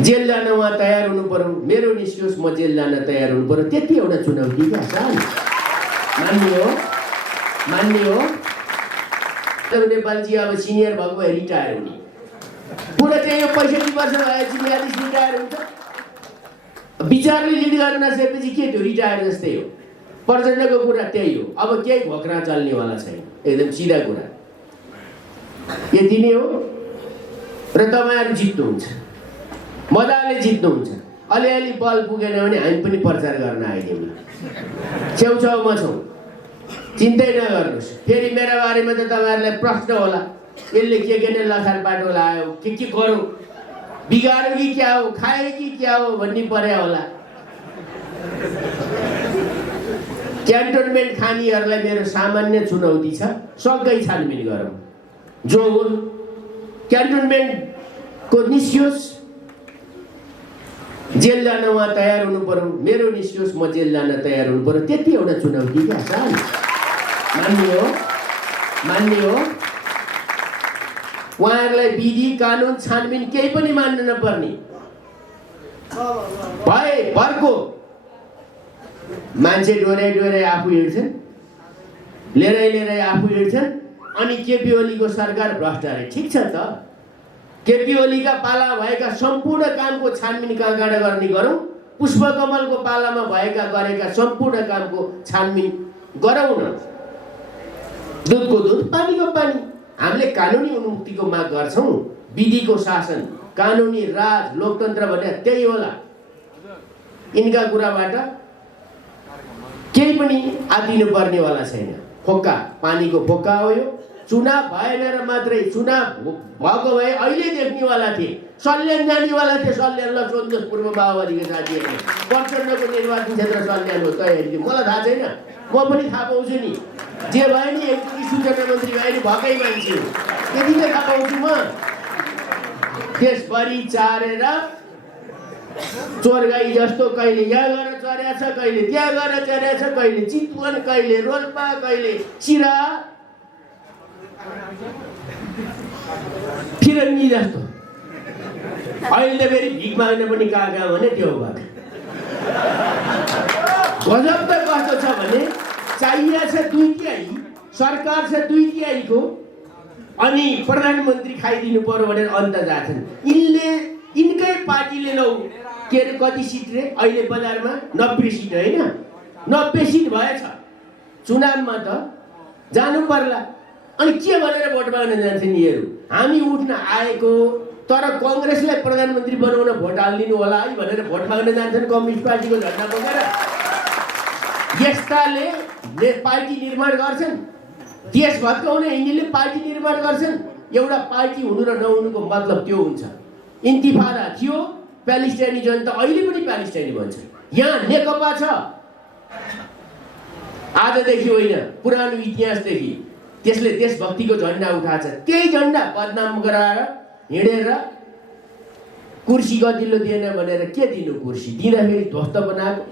Jail जान उहाँ तयार हुनु पर्यो, मेरो निस्कियोस् म जेल जान तयार हुनु पर्यो, त्यति एउटा चुनौती क्या साल मान्ने हो। नेपालजी अब सिनियर भएको भए रिटायर हुने कुरा चाहिँ यो 65 वर्ष भएपछि न्यायाधीश रिटायर हुन्छ। विचारले लिड गर्न नसकेपछि के त्यो रिटायर जस्तै हो। प्रचण्डको कुरा त्यही हो। अब केही घोक्रा चल्नेवाला छैन, एकदम सिधा कुरा यति नै हो। र तपाईँहरू जित्नुहुन्छ, मजाले जित्नुहुन्छ। अलिअलि बल पुगेन भने हामी पनि प्रचार गर्न आइदिउँ, छेउछाउमा छौँ, चिन्तै नगर्नुहोस्। फेरि मेरो बारेमा त तपाईँहरूलाई प्रश्न होला, यसले के नै लखार बाटो लायो, के गरौँ, बिगार्यो कि क्या हो, खायो कि क्या हो भन्ने पर्या होला। क्यान्टोनमेन्ट खानीहरूलाई मेरो सामान्य चुनौती छ, सँगै छानबिन गरौँ। जो हुन् क्यान्टोनमेन्टको निस्कियोस्, जेल जान उहाँ तयार हुनु पर्यो, मेरो निस्कियोस् म जेल जान तयार हुनु पर्यो, त्यति एउटा चुनौती क्या साल मान्ने हो। उहाँहरूलाई विधि कानुन छानबिन केही पनि मान्नु नपर्ने भए भरको मान्छे डोरै आफू हिँड्छन्, लिएरै आफू हिँड्छन्। अनि केपी ओलीको सरकार भ्रष्ट अरे, ठिक छ त। केपी ओलीका पाला भएका सम्पूर्ण कामको छानबिन कहाँबाट गर्ने गरौँ, पुष्पकमलको पालामा गरेका सम्पूर्ण कामको छानबिन गरौँ न। दुधको दुध पानीको पानी। हामीले कानुनी उन्मुक्तिको माग गर्छौँ। विधिको शासन, कानुनी राज, लोकतन्त्र भने त्यही होला। यिनका कुराबाट केही पनि आदिनु पर्नेवाला छैन। फोक्का, पानीको फोक्का हो यो। चुनाव भएन र मात्रै, चुनाव भएको भए अहिले देख्नेवाला थिए, सल्यान जानेवाला थिए। सल्यानलाई सोध्नुहोस् पूर्व माओवादीको साथीहरूले, प्रचण्डको निर्वाचन क्षेत्र सल्यान हो तयारी थियो। मलाई थाहा छैन, म पनि थाहा पाउँछु नि। जे भयो नि एकचोटि सूचना मन्त्री भयो नि, भएकै मान्छे हो, त्यति नै थाहा पाउँछु म। त्यसभरि चारेर चोरगाई जस्तो कहिले यहाँ गएर चर्या छ, कहिले त्यहाँ गएर चर्या छ, कहिले चितवन, कहिले रोल्पा, कहिले सिरा, फिरङ्गी जस्तो। अहिले त फेरि भिख माग्न पनि कहाँ भने त्यो भएको। गजब त कस्तो छ भने चाहिए छ 2/3, सरकार छ 2/3को, अनि प्रधानमन्त्री खाइदिनु पर्यो भनेर अन्त जान्छन्। यिनकै पार्टीले लौ के अरे कति सिट रे अहिले बजारमा 90 सिट होइन, 90 सिट भएछ। चुनावमा त जानु पर्ला। अनि के भनेर भोट माग्न जान्छन् यिनीहरू? हामी उठ्न आएको, तर कङ्ग्रेसलाई प्रधानमन्त्री बनाउन भोट हालिदिनु होला है भनेर भोट माग्न जान्छन् कम्युनिस्ट पार्टीको झन्डा बोकेर। यस्ताले पार्टी निर्माण गर्छन्, देश भत्काउने यिनीहरूले पार्टी निर्माण गर्छन्। एउटा पार्टी हुनु र नहुनुको मतलब त्यो हुन्छ। इन्तिफादा थियो, प्यालेस्टाइनी जनता अहिले पनि प्यालेस्टाइनी भन्छ। यहाँ नेकपा छ, आजदेखि होइन, पुरानो इतिहासदेखि त्यसले देशभक्तिको झन्डा उठाएको छ। त्यही झन्डा बदनाम गराएर हिँडेर कुर्सी गतिलो दिएन भनेर के दिनु? कुर्सी दिँदाखेरि ध्वस्त बनाएको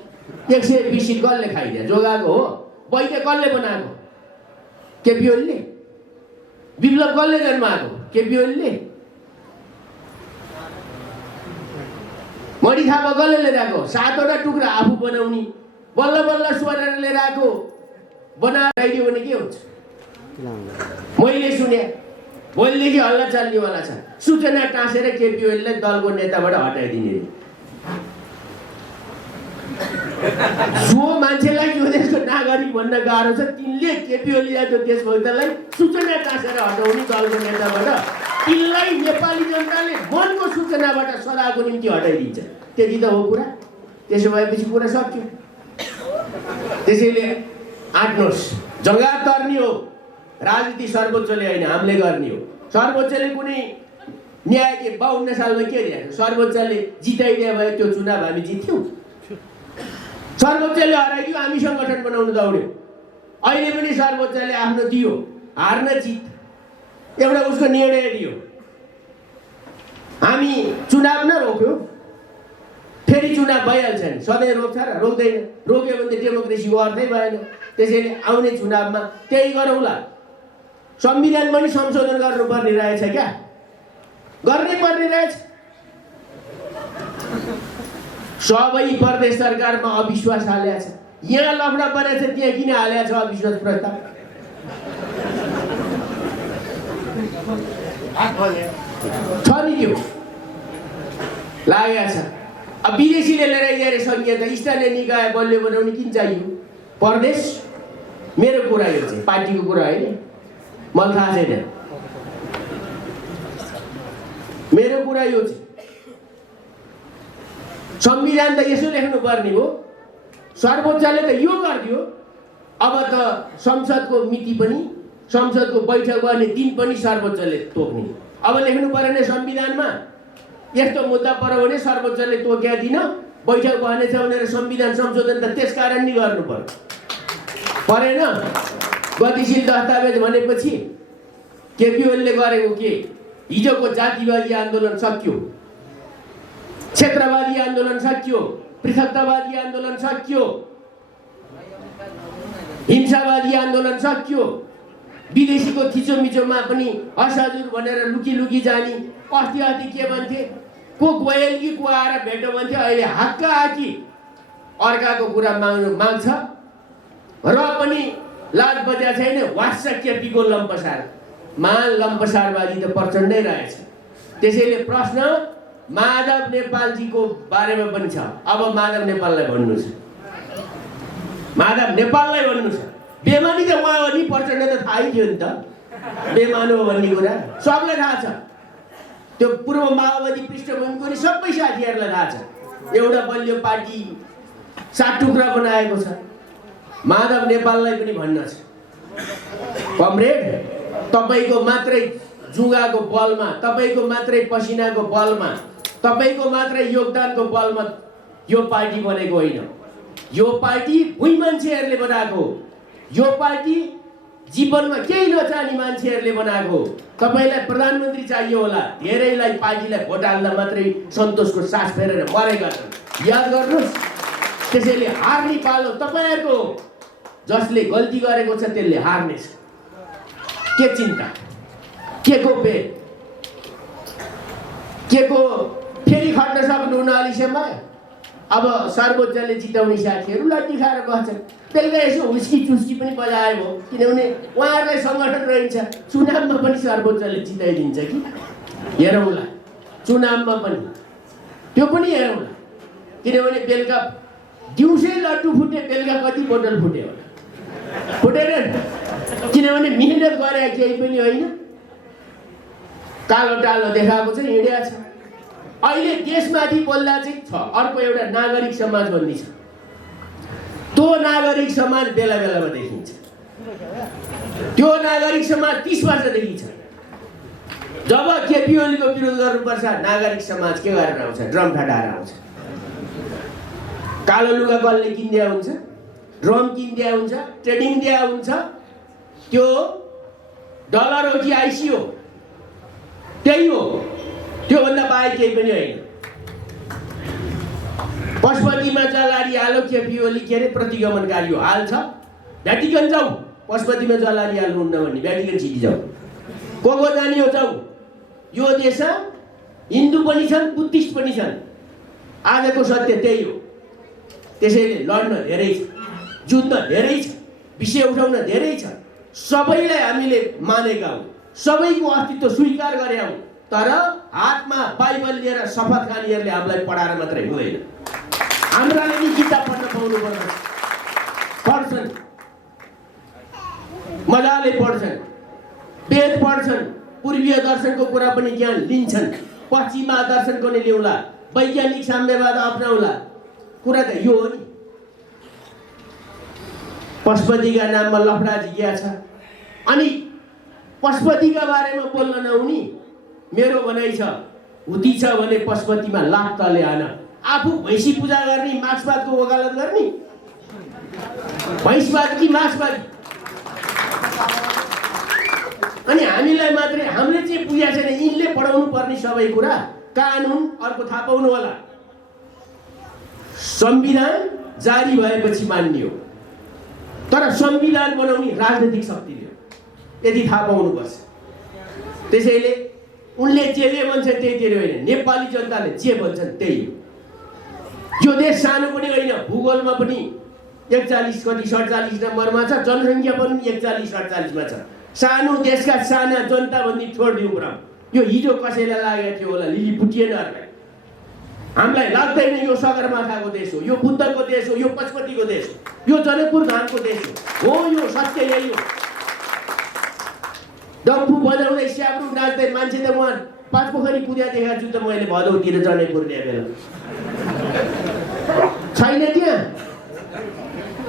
120 सिट कसले खाइदियो? जोगाएको हो। बैठक कसले बनाएको? केपी ओलीले। विप्लव कसले जन्माएको? केपी ओलीले। मणि थापा कसले लिएर आएको? 7वटा टुक्रा आफू बनाउने, बल्ल बल्ल स्वरेर लिएर आएको। बनाएर आइदियो भने के हुन्छ? मैले सुने भोलिदेखि हल्ला चल्नेवाला छ। सूचना टाँसेर केपी ओलीलाई दलको नेताबाट हटाइदिने। जो मान्छेलाई यो देशको नागरिक भन्न गाह्रो छ, तिनले केपी ओली या त्यो देशभक्तलाई सूचना टाँसेर हटाउने दलको नेताबाट। तिनलाई नेपाली जनताले मनको सूचनाबाट सदाको निम्ति हटाइदिन्छ। त्यति त हो कुरा। त्यसो भएपछि कुरा सक्यो। त्यसैले आँट्नुहोस्, जग्गा तर्ने हो। राजनीति सर्वोच्चले होइन, हामीले गर्ने हो। सर्वोच्चले कुनै न्याय के 52 सालमा के दिएको? सर्वोच्चले जिताइदिए भए त्यो चुनाव हामी जित्थ्यौँ। सर्वोच्चले हराइदियो, हामी सङ्गठन बनाउनु दौड्यौँ। अहिले पनि सर्वोच्चले आफ्नो दियो, हार्न जित एउटा उसको निर्णय दियो। हामी चुनाव नरोक्यौँ, फेरि चुनाव भइहाल्छ नि। सधैँ रोक्छ र? रोक्दैन। रोक्यो भने त डेमोक्रेसीको अर्थै भएन। त्यसैले आउने चुनावमा त्यही गरौँला। संविधान पनि संशोधन गर्नुपर्ने रहेछ क्या, गर्नै पर्ने रहेछ। सबै प्रदेश सरकारमा अविश्वास हालेको छ। यहाँ लफडा परेछ, त्यहाँ किन हालेको छ अविश्वास प्रस्ताव? छ नि त्यो लागेको छ। अब विदेशीले लिएर गएर सङ्घीय त स्थानीय निकाय बलियो बनाउने किन चाहियो? प्रदेश मेरो कुरा यो चाहिँ पार्टीको कुरा होइन, मलाई थाहा छैन। मेरो कुरा यो चाहिँ संविधान त यसो लेख्नु पर्ने हो। सर्वोच्चले त यो गरिदियो। अब त संसदको मिति पनि, संसदको बैठक गर्ने दिन पनि सर्वोच्चले तोक्ने। अब लेख्नु परेन संविधानमा यस्तो मुद्दा पर्यो भने सर्वोच्चले तोक्या दिन बैठक बनेछ भनेर संविधान संशोधन त त्यसकारण नि गर्नु पर्यो, परेन? गतिशील दस्तावेज भनेपछि केपी ओलीले गरेको के? हिजोको जातिवादी आन्दोलन सकियो, क्षेत्रवादी आन्दोलन सकियो, पृथकतावादी आन्दोलन सकियो, हिंसावादी आन्दोलन सकियो। विदेशीको थिचोमिचोमा पनि असजुर भनेर लुकी लुकी जाने। अस्ति के भन्थे? को गोयल कि को आएर भेट्यो भन्थे। अहिले हक्का आकी अर्काको कुरा माग्छ र पनि लाज बजा छैन। वास्छ केपीको लम्पसार, लम्पसारवादी त प्रचण्डै रहेछ। त्यसैले प्रश्न माधव नेपालजीको बारेमा पनि छ। अब माधव नेपाललाई भन्नु छ, माधव नेपाललाई भन्नु छ। बेमानी त उहाँ हो नि, प्रचण्ड त थाहै थियो नि त बेमान हो भन्ने कुरा सबलाई थाहा छ। त्यो पूर्व माओवादी पृष्ठभूमिको नि सबै साथीहरूलाई थाहा छ। एउटा बलियो पार्टी 7 टुक्रा बनाएको छ। माधव नेपाललाई पनि भन्न छ, कमरेड, तपाईँको मात्रै जुगाको बलमा, तपाईँको मात्रै पसिनाको बलमा, तपाईँको मात्रै योगदानको बलमा यो पार्टी बनेको होइन। यो पार्टी भुइँ मान्छेहरूले बनाएको, यो पार्टी जीवनमा केही नचाहने मान्छेहरूले बनाएको। तपाईँलाई प्रधानमन्त्री चाहियो होला, धेरैलाई पार्टीलाई भोट हाल्दा मात्रै सन्तोषको सास फेरेर मरेका छन्, याद गर्नुहोस्। त्यसैले हार्ने पालो तपाईँहरूको, जसले गल्ती गरेको छ त्यसले हार्नेछ। के चिन्ता, के को पेट, के को फेरि खट्न सक्नुहुन्न अहिलेसम्म? अब सर्वोच्चले जिताउने साथीहरू लड्डी खाएर बस्छन्। बेलुका यसो हुस्की चुस्की पनि बजाए भयो, किनभने उहाँहरूलाई सङ्गठन रहन्छ। चुनावमा पनि सर्वोच्चले जिताइदिन्छ कि, हेरौँला। चुनावमा पनि त्यो पनि हेरौँला, किनभने बेलुका दिउँसै लड्डु फुटे, बेलुका कति बोतल फुट्यो होला? फुटेन, किनभने मिहिनेत गरे केही पनि होइन। कालो टालो देखाएको छ, हिँडेको छ। अहिले देशमाथि बोल्दा चाहिँ छ अर्को एउटा नागरिक समाज भन्ने छ। त्यो नागरिक समाज बेला बेलामा देखिन्छ। त्यो नागरिक समाज 30 वर्षदेखि छ। जब केपी ओलीको विरोध गर्नुपर्छ, नागरिक समाज के गरेर आउँछ? ड्रम ठटाएर आउँछ। कालो लुगा कसले किनिदिया हुन्छ? ड्रम किनिदिया हुन्छ, ट्रेडिङ दिया हुन्छ। त्यो डलर हो कि आइसी हो? त्यही हो, त्योभन्दा बाहेक केही पनि होइन। पशुपतिमा जलारी हालो केपी ओली, के अरे प्रतिगमनकारी हो, हाल्छ। भ्याटिकन जाऊ, पशुपतिमा जलारी हाल्नुहुन्न भने भ्याटिकन सिटी जाऊ। को जाने हो जाऊ। यो देश हिन्दू पनि छन्, बुद्धिस्ट पनि छन्। आजको सत्य त्यही हो। त्यसैले लड्न धेरै छ, जुझ्न धेरै छ, विषय उठाउन धेरै छ। सबैलाई हामीले मानेका हौँ, सबैको अस्तित्व स्वीकार गरेका हौँ। तर हातमा बाइबल लिएर शपथ खानेहरूले हामीलाई पढाएर मात्रै हुँदैन। हाम्राले नि किताब पढ्न पाउनु पर्छ। पढ्छन्, मजाले पढ्छन्, वेद पढ्छन्, पूर्वीय दर्शनको कुरा पनि ज्ञान लिन्छन्। पश्चिमा दर्शनको नै ल्याउला, वैज्ञानिक साम्यवाद अपनाउला। कुरा त यो हो नि। पशुपतिका नाममा लफडा झिकिया छ। अनि पशुपतिका बारेमा बोल्न नहुने मेरो भनाइ छ। हुती छ भने पशुपतिमा लाख तले हान। आफू भैँसी पूजा गर्ने, मार्क्सवादको वकालत गर्ने, भैँसवाद कि मार्क्सवादी? अनि हामीलाई मात्रै, हामीले चाहिँ पुगेको छैन। यिनले पढाउनु पर्ने सबै कुरा, कानुन अर्को थाहा पाउनु होला। संविधान जारी भएपछि मान्ने हो, तर संविधान बनाउने राजनीतिक शक्तिले हो, यदि थाहा पाउनुपर्छ। त्यसैले उनले जे भन्छन् त्यही होइन, नेपाली जनताले जे भन्छन् त्यही हो। यो देश सानो पनि होइन, भूगोलमा पनि 41 कति 47 नम्बरमा छ, जनसङ्ख्या पनि 41-48 मा छ। सानो देशका साना जनताभन्दा छोडिदिउँ कुरा। यो हिजो कसैलाई लागेको थियो होला लिलिपुटियनहरूलाई, हामीलाई लाग्दैन यो सगरमाथाको देश हो, यो बुद्धको देश हो, यो पशुपतिको देश हो, यो जनकपुर धामको देश हो। यो सत्य यही हो। डम्फु बजाउँदै स्याब्रु नाच्दै मान्छे त उहाँ 5 पोखरी कुद्या देखाएको छु त मैले भदौतिर जनकपुर ल्याए बेला। छैन त्यहाँ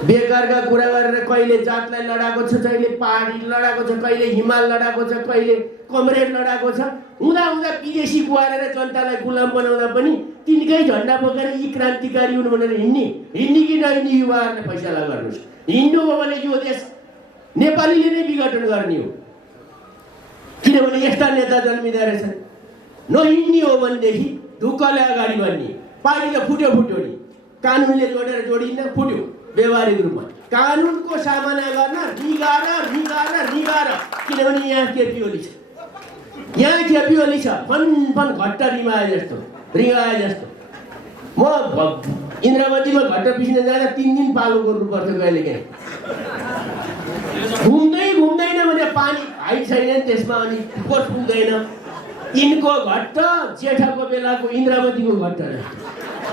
बेकारका कुरा गरेर कहिले जातलाई लडाएको छ, कहिले पहाडी लडाएको छ, कहिले हिमाल लडाएको छ, कहिले कमरेड लडाएको छ। हुँदा हुँदा विदेशी गुहारेर जनतालाई गुलाम बनाउँदा पनि तिनकै झन्डा बोकेर यी क्रान्तिकारी हुनु भनेर हिँड्ने कि नहिँड्ने युवाहरूले फैसला गर्नुहोस्। हिँड्नु हो भने यो देश नेपालीले नै विघटन गर्ने हो, किनभने यस्ता नेता जन्मिँदा रहेछन्। नहिँड्ने हो भनेदेखि ढुक्कले अगाडि बढ्ने। पार्टी त फुट्यो नि, कानुनले जोडेर जोडिन्न, फुट्यो। व्यवहारिक रूपमा कानुनको सामना गर्न रिगार, किनभने यहाँ केपी ओली छ, यहाँ केपी ओली छ। फन घट्टा रिमाए जस्तो, रिगाए जस्तो। म इन्द्रावतीमा घट्टा पिस्न जाँदा 3 दिन पालो गर्नु पर्थ्यो कहिलेकाहीँ। घुम्दैन भने पानी हाइट छैन त्यसमा, अनि कोट पुग्दैन। यिनको घट्टा जेठाको बेलाको इन्द्रावतीको घट्टा जस्तो,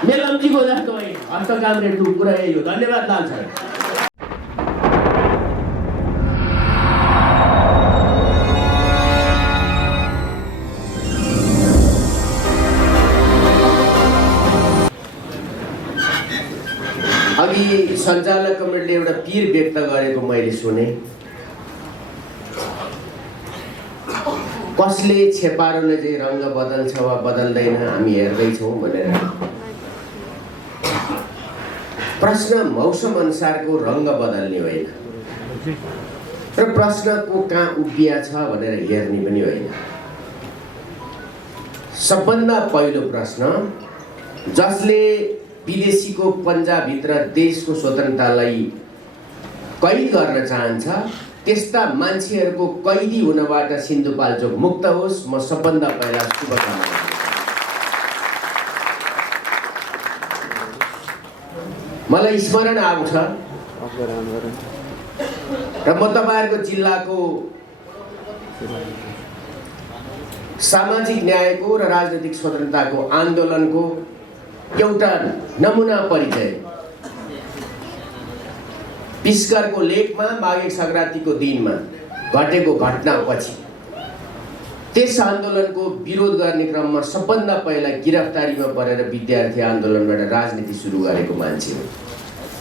मेलम्चीको जस्तो होइन। हस्त कामरेडको कुरा यही हो। धन्यवाद लाल सर। अघि सञ्चालक कमिटीले एउटा पीर व्यक्त गरेको मैले सुने। कसले छेपारोले चाहिँ रङ्ग बदल्छ वा बदल्दैन हामी हेर्दैछौँ भनेर। प्रश्न मौसम अनुसारको रङ्ग बदल्ने होइन र प्रश्नको कहाँ उभिया छ भनेर हेर्ने पनि होइन। सबभन्दा पहिलो प्रश्न, जसले विदेशीको पन्जाभित्र देशको स्वतन्त्रतालाई कैद गर्न चाहन्छ त्यस्ता मान्छेहरूको कैदी हुनबाट सिन्धुपाल्चोक मुक्त होस्। म सबभन्दा पहिला शुभकामना। मलाई स्मरण आउँछ र म तपाईँहरूको जिल्लाको सामाजिक न्यायको र राजनीतिक स्वतन्त्रताको आन्दोलनको एउटा नमुना परिचय पिस्करको लेकमा माघे संक्रान्तिको दिनमा घटेको घटनापछि त्यस आन्दोलनको विरोध गर्ने क्रममा सबभन्दा पहिला गिरफ्तारीमा परेर विद्यार्थी आन्दोलनबाट राजनीति सुरु गरेको मान्छे हो।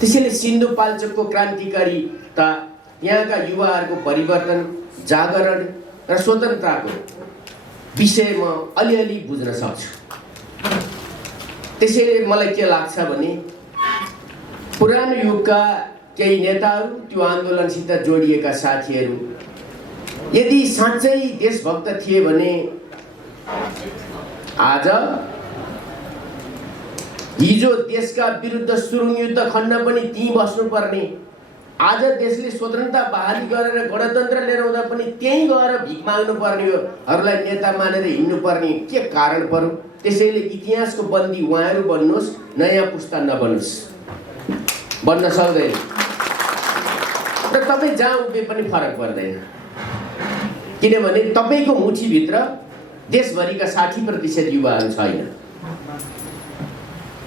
त्यसैले सिन्धुपाल्चोकको क्रान्तिकारिता, यहाँका युवाहरूको परिवर्तन, जागरण र स्वतन्त्रताको विषय म अलिअलि बुझ्न सक्छु। त्यसैले मलाई के लाग्छ भने पुरानो युगका केही नेताहरू, त्यो आन्दोलनसित जोडिएका साथीहरू यदि साँच्चै देशभक्त थिए भने आज हिजो देशका विरुद्ध सुरुङ युद्ध खन्न पनि त्यहीँ बस्नुपर्ने, आज देशले स्वतन्त्रता बहाली गरेर गणतन्त्र लिएर आउँदा पनि त्यहीँ गएर भिख माग्नुपर्नेहरूलाई नेता मानेर हिँड्नुपर्ने के कारण पर्यो? त्यसैले इतिहासको बन्दी उहाँहरू बन्नुहोस्, नयाँ पुस्ता नबन्नुहोस्, बन्न सक्दैन। र तपाईँ जहाँ उभे पनि फरक पर्दैन, किनभने तपाईँको मुठीभित्र देशभरिका 60% युवाहरू छैन।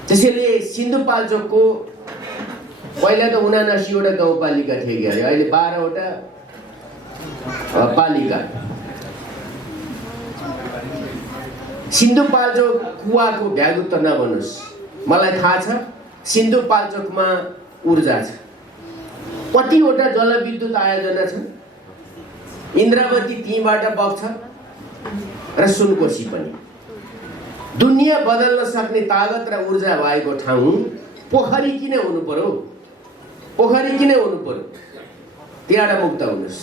त्यसैले सिन्धुपाल्चोकको पहिला त 79वटा गाउँपालिका थिए कि अहिले 12वटा पालिका। सिन्धुपाल्चोक कुवाको भ्यागुत नबन्नुहोस्। मलाई थाहा छ सिन्धुपाल्चोकमा ऊर्जा छ, कतिवटा जलविद्युत आयोजना छन्, इन्द्रावती त्यहीँबाट बग्छ र सुनकोशी पनि। दुनियाँ बदल्न सक्ने तागत र ऊर्जा भएको ठाउँ पोखरी किन हुनु पर्यो? पोखरी किन हुनु पर्यो? त्यहाँबाट मुक्त हुनुहोस्।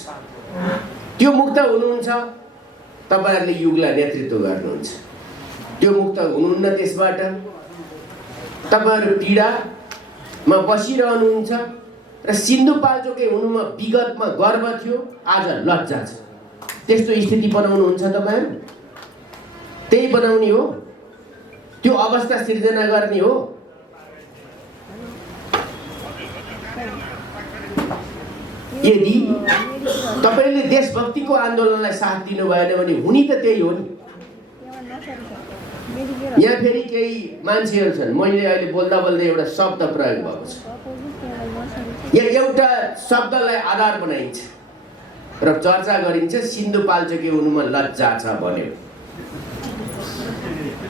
त्यो मुक्त हुनुहुन्छ, तपाईँहरूले युगलाई नेतृत्व गर्नुहुन्छ। त्यो मुक्त हुनुहुन्न, त्यसबाट तपाईँहरू पीडामा बसिरहनुहुन्छ र सिन्धुपाल्चोकै हुनुमा विगतमा गर्व थियो, आज लज्जा छ। त्यस्तो स्थिति बनाउनुहुन्छ तपाईँहरू? त्यही बनाउने हो? त्यो अवस्था सिर्जना गर्ने हो? यदि तपाईले देशभक्तिको आन्दोलनलाई साथ दिनु भएन भने हुनी त त्यही हो नि। यहाँ फेरि केही मान्छेहरू छन्, मैले अहिले बोल्दा बोल्दै एउटा शब्द प्रयोग भएको छ, यहाँ एउटा शब्दलाई आधार बनाइन्छ र चर्चा गरिन्छ, सिन्धुपाल्चोकी हुनुमा लज्जा छ भन्यो।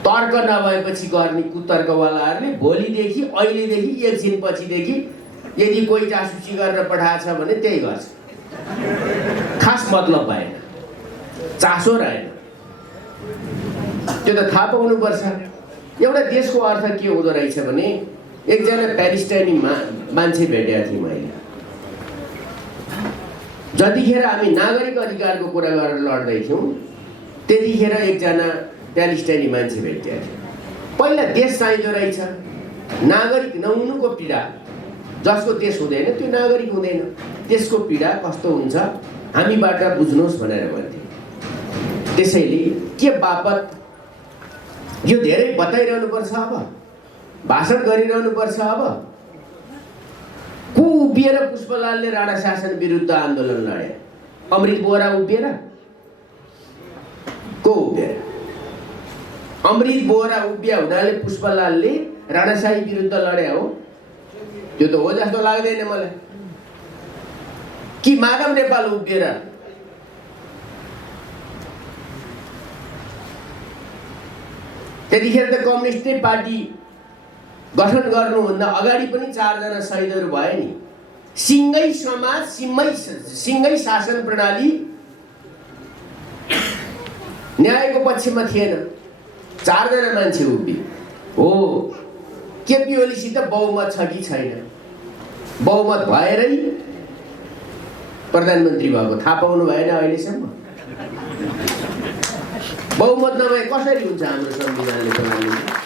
तर्क नभएपछि गर्ने कुतर्कवालाहरूले भोलिदेखि, अहिलेदेखि, एकछिन पछिदेखि यदि कोही जासुसी गरेर पठाएछ भने त्यही गर्छ। खास मतलब भएन, चासो रहेन, त्यो त थाहा पाउनुपर्छ। एउटा देशको अर्थ के हुँदो रहेछ भने, एकजना प्यालेस्टाइनी मान्छे भेटेको थिएँ मैले। जतिखेर हामी नागरिक अधिकारको कुरा गरेर लड्दै थियौँ त्यतिखेर एकजना प्यालेस्टाइनी मान्छे भेटेको थियो। पहिला देश चाहिँदो रहेछ, नागरिक नहुनुको पीडा, जसको देश हुँदैन त्यो नागरिक हुँदैन, त्यसको पीडा कस्तो हुन्छ हामीबाट बुझ्नुहोस् भनेर भन्थे। त्यसैले के बापत यो धेरै बताइरहनु पर्छ, अब भाषण गरिरहनु पर्छ। अब को उभिएर पुष्पलालले राणा शासन विरुद्ध आन्दोलन लडे? अमृत बोहरा उभिएर? को उभिएर? अमृत बोहरा उभिया हुनाले पुष्पलालले राणाशाही विरुद्ध लडे हो? त्यो त हो जस्तो लाग्दैन मलाई। कि माधव नेपाल उभिएर? त्यतिखेर त कम्युनिस्टै पार्टी गठन गर्नुभन्दा अगाडि पनि 4 जना शहीदहरू भए नि। सिंगै समाज, सिंगै शासन प्रणाली न्यायको पक्षमा थिएन। 4 जना मान्छे उभिए हो। केपी ओलीसित बहुमत छ कि छैन? बहुमत भएरै प्रधानमन्त्री भएको थाहा पाउनु भएन अहिलेसम्म। बहुमत नभए कसरी हुन्छ हाम्रो संविधानले प्रधानमन्त्री?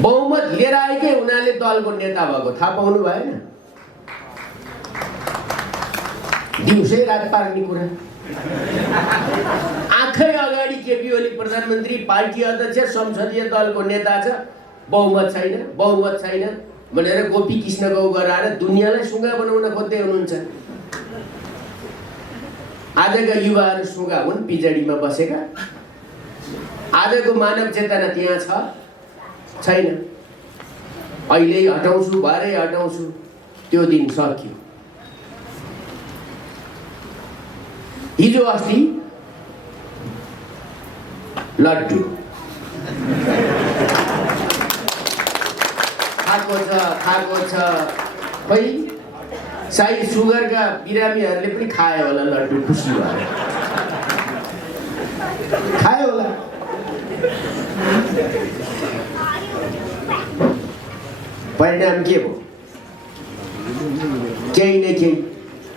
बहुमत लिएर आएकै हुनाले दलको नेता भएको थाहा पाउनु भएन। दिउँसै रात पार्ने कुरा। आँखै अगाडि केपी ओली प्रधानमन्त्री, पार्टी अध्यक्ष, संसदीय दलको नेता छ, बहुमत छैन, बहुमत छैन भनेर गोपी कृष्ण गौ गराएर दुनियाँलाई सुगा बनाउन खोज्दै हुनुहुन्छ। आजका युवाहरू सुगा हुन् पिजडीमा बसेका? आजको मानव चेतना त्यहाँ छ? छैन। अहिले हटाउँछु, भरे हटाउँछु, त्यो दिन सक्यो। हिजो अस्ति लड्डु खाएको छ खै सायद सुगरका बिरामीहरूले पनि खायो होला लड्डु, खुसी भयो, खायो होला। परिणाम के भयो? केही न केही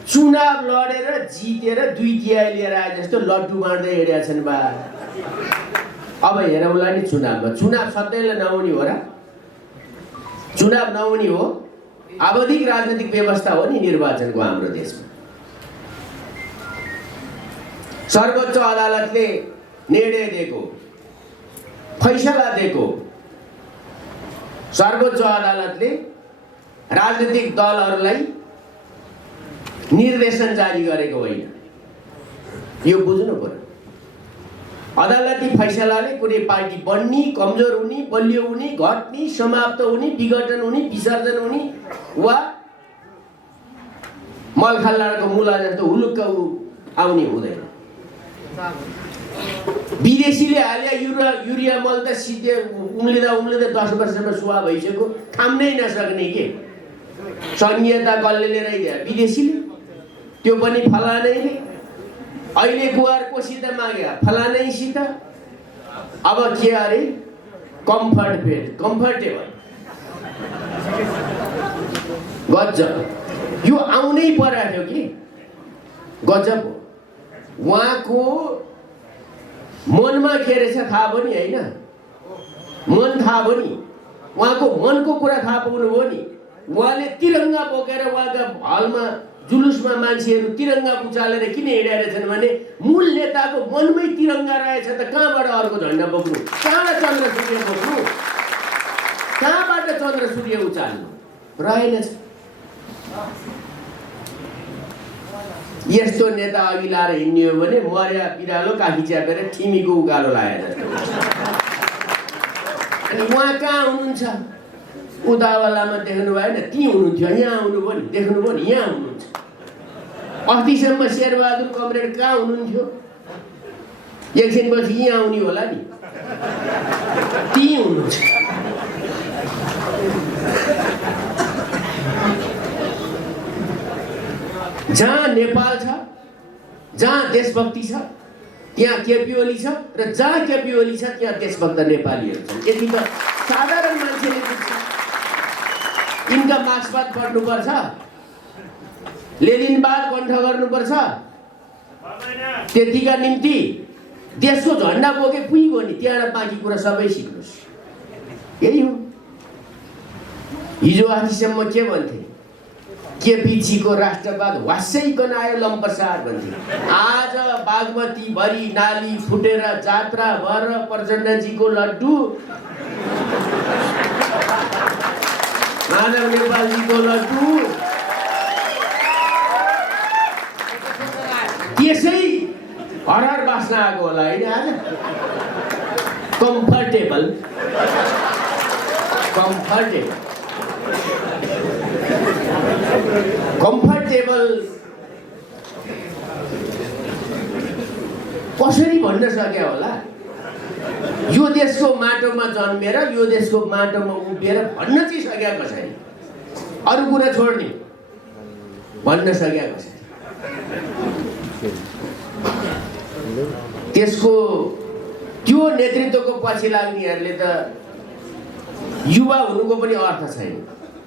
चुनाव लडेर जितेर 2 तिहाई लिएर आए जस्तो लड्डु बाँड्दै हिँडेका छन् बा। अब हेरौँला नि चुनावमा। चुनाव सधैँलाई नहुने हो र? चुनाव नहुने हो? आवधिक राजनीतिक व्यवस्था हो नि निर्वाचनको हाम्रो देशमा। सर्वोच्च अदालतले निर्णय दिएको, फैसला दिएको, सर्वोच्च अदालतले राजनीतिक दलहरूलाई निर्देशन जारी गरेको होइन। यो बुझ्नु पर्यो। अदालती फैसलाले कुनै पार्टी बन्ने, कमजोर हुने, बलियो हुने, घट्ने, समाप्त हुने, विघटन हुने, विसर्जन हुने वा मलखालाको मुला जस्तो हुलुक्क आउने हुँदैन। विदेशीले हाले युरिया मल त सिधै उम्लिँदा 10 वर्षमा सुहा भइसक्यो, थाम्नै नसक्ने के संहिता कसले लिएर आइदियो? विदेशीले। त्यो पनि फलानैले। अहिले गुहार कोसित माग्या फलानैसित। अब के अरे कम्फर्टेबल गजब। यो आउनै पर्यो कि गजब हो। उहाँको मनमा के रहेछ थाहा भयो नि, होइन? मन थाहा भयो नि, उहाँको मनको कुरा थाहा पाउनु भयो नि। उहाँले तिरङ्गा बोकेर उहाँका हलमा जुलुसमा मान्छेहरू तिरङ्गा उचालेर किन हिँडेका रहेछन् भने मूल नेताको मनमै तिरङ्गा रहेछ त कहाँबाट अर्को झन्डा बोक्नु? कहाँबाट चन्द्र सूर्य बोक्नु? कहाँबाट चन्द्र सूर्य उचाल्नु? रहेनछ। यस्तो नेता अघि लाएर हिँड्ने हो भने मर्या बिरालो काखी च्यापेर ठिमीको उकालो लाए जस्तो। अनि उहाँ कहाँ हुनुहुन्छ? उदावालामा देख्नु भएन, ती हुनुहुन्थ्यो। यहाँ आउनुभयो नि, देख्नुभयो नि, यहाँ हुनुहुन्छ। अस्तिसम्म शेरबहादुर कमरेड कहाँ हुनुहुन्थ्यो? एकछिनपछि यहाँ आउने होला नि, ती हुनुहुन्छ। जहाँ नेपाल छ, जहाँ देशभक्ति छ, त्यहाँ केपी ओली छ, र जहाँ केपी ओली छ त्यहाँ देशभक्त नेपालीहरू छन्। यति त साधारण मान्छेले बुझ्छ। यिनका मार्क्सवाद पढ्नुपर्छ, लेनिनवाद कण्ठ गर्नुपर्छ। त्यतिका निम्ति देशको झन्डा बोके पुगो नि, त्यहाँबाट बाँकी कुरा सबै सिक्नुहोस्। यही हो। हिजो आजसम्म के भन्थे? केपीजीको राष्ट्रवाद वास्सैकन आयो लम्पसार भन्थे। आज बागमती भरी नाली फुटेर जात्रा भएर प्रचण्डजीको लड्डु, माधव नेपालजीको लड्डु त्यसै हरहर बास्न आएको होला होइन? आज कम्फर्टेबल कसरी भन्न सक्या होला? यो देशको माटोमा जन्मेर यो देशको माटोमा उभिएर भन्न चाहिँ सक्या कसरी? अरू कुरा छोड्ने, भन्न सक्या कसरी? त्यसको त्यो नेतृत्वको पछि लाग्नेहरूले त युवा हुनुको पनि अर्थ छैन।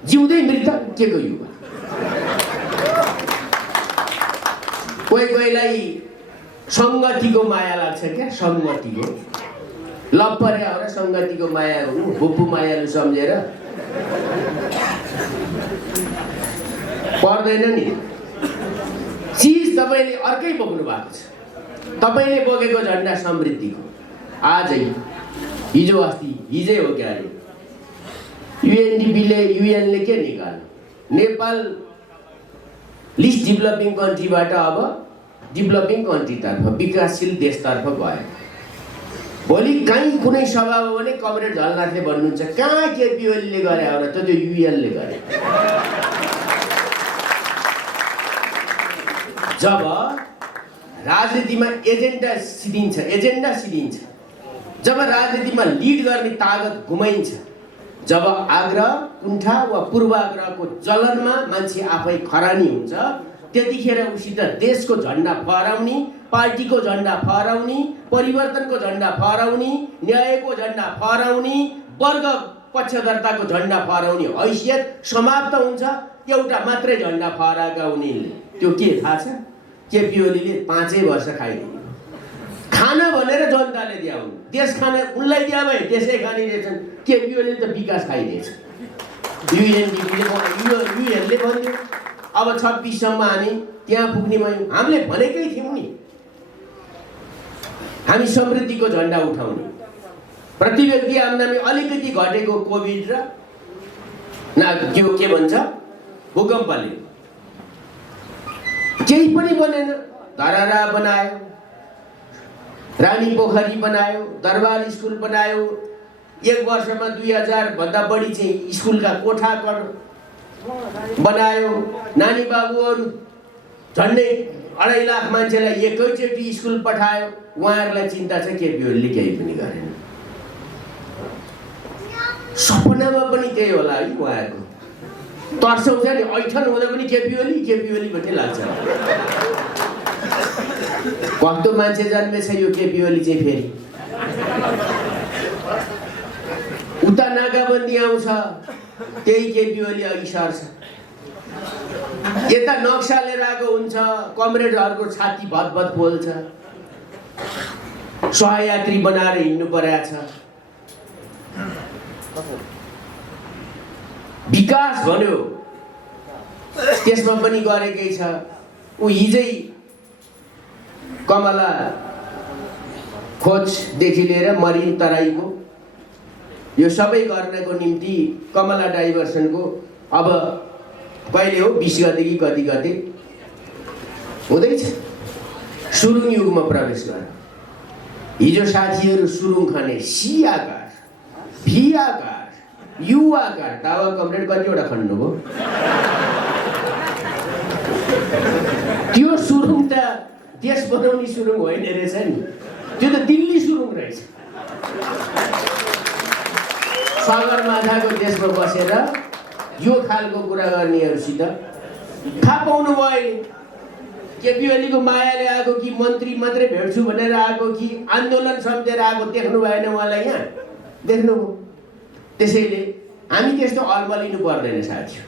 जिउँदै मृत के को युवा? कोहीलाई सङ्गतिको माया लाग्छ क्या, सङ्गतिको लभ पर्या हो र सङ्गतिको माया हुनु, भुप्पु मायालु सम्झेर पर्दैन नि। चिज तपाईँले अर्कै बोक्नु भएको छ। तपाईँले बोकेको झन्डा समृद्धिको। आजै हिजो अस्ति हिजै हो क्या अरे युएनले के निकाल्यो? नेपाल लिस्ट डेभलपिङ कन्ट्रीबाट अब डेभलपिङ कन्ट्रीतर्फ, विकासशील देशतर्फ गयो। भोलि कहीँ कुनै सभा हो भने कमरेड झलनाथले भन्नुहुन्छ कहाँ केपी ओलीले गरे हो र त? त्यो युएनले गरे। जब राजनीतिमा एजेन्डा सिद्धिन्छ, जब राजनीतिमा लिड गर्ने तागत गुमाइन्छ, जब आग्रह, कुण्ठा वा पूर्वाग्रहको जलनमा मान्छे आफै खरानी हुन्छ, त्यतिखेर उसित देशको झन्डा फहराउने, पार्टीको झन्डा फहराउने, परिवर्तनको झन्डा फहराउने, न्यायको झन्डा फहराउने, वर्ग पक्षधरताको झन्डा फहराउने हैसियत समाप्त हुन्छ एउटा मात्रै झन्डा फहराएका उनीले। त्यो के थाहा छ? केपी ओलीले 5 वर्ष खाइदिनु। खाना भनेर जनताले दिया हुन्, देश खाने उनलाई दिया भए देशै खाने रहेछन्। केपी ओलीले त विकास खाइदिएछ। युएनले भन्यो अब 26 सम्म हामी त्यहाँ पुग्ने भयौँ। हामीले भनेकै थियौँ नि, हामी समृद्धिको झन्डा उठाउने। प्रति व्यक्ति आम्दानी अलिकति घटेको कोभिड र त्यो के भन्छ भूकम्पले केही पनि बनेन। धरारा बनायो, रानी पोखरी बनायो, दरबार स्कुल बनायो। 1 वर्षमा 2000 भन्दा बढी चाहिँ स्कुलका कोठा बनायो। नानी बाबुहरू झन्डै 2.5 लाख मान्छेलाई एकैचोटि स्कुल पठायो। उहाँहरूलाई चिन्ता छ केपी ओलीले केही पनि गरेन। सपनामा पनि त्यही होला है उहाँहरूको। तर्साउँछ नि, ऐठन हुँदा पनि केपी ओली भन्ने लाग्छ। कस्तो मान्छे जन्मेछ यो केपी ओली चाहिँ। फेरि उता नाकाबन्दी आउँछ, त्यही केपी ओली अघि सर्छ। यता नक्सा लिएर आएको हुन्छ, कमरेडहरूको छाती भतभत पोल्छ। सहयात्री बनाएर हिँड्नु परेको छ। विकास भन्यो त्यसमा पनि गरेकै छ। ऊ हिजै कमला खोजदेखि लिएर मरिन तराईको यो सबै गर्नको निम्ति कमला डाइभर्सनको अब कहिले हो 20 गते कि कति गते हुँदैछ सुरुङ युगमा प्रवेश गर। हिजो साथीहरू सुरुङ खाने सी आकार, भी आकार, यु आकार, टावा कमरेड कतिवटा खन्नुभयो? त्यो सुरुङ त देश बनाउने सुरुङ होइन रहेछ नि, त्यो त दिल्ली सुरुङ रहेछ। सगरमाथाको देशमा बसेर यो खालको कुरा गर्नेहरूसित थाहा पाउनु भयो अहिले। केपी ओलीको मायाले आएको कि मन्त्री मात्रै भेट्छु भनेर आएको कि आन्दोलन सम्झेर आएको देख्नु भएन उहाँलाई यहाँ देख्नुभयो। त्यसैले हामी त्यस्तो अल्मलिनु पर्दैन साथी।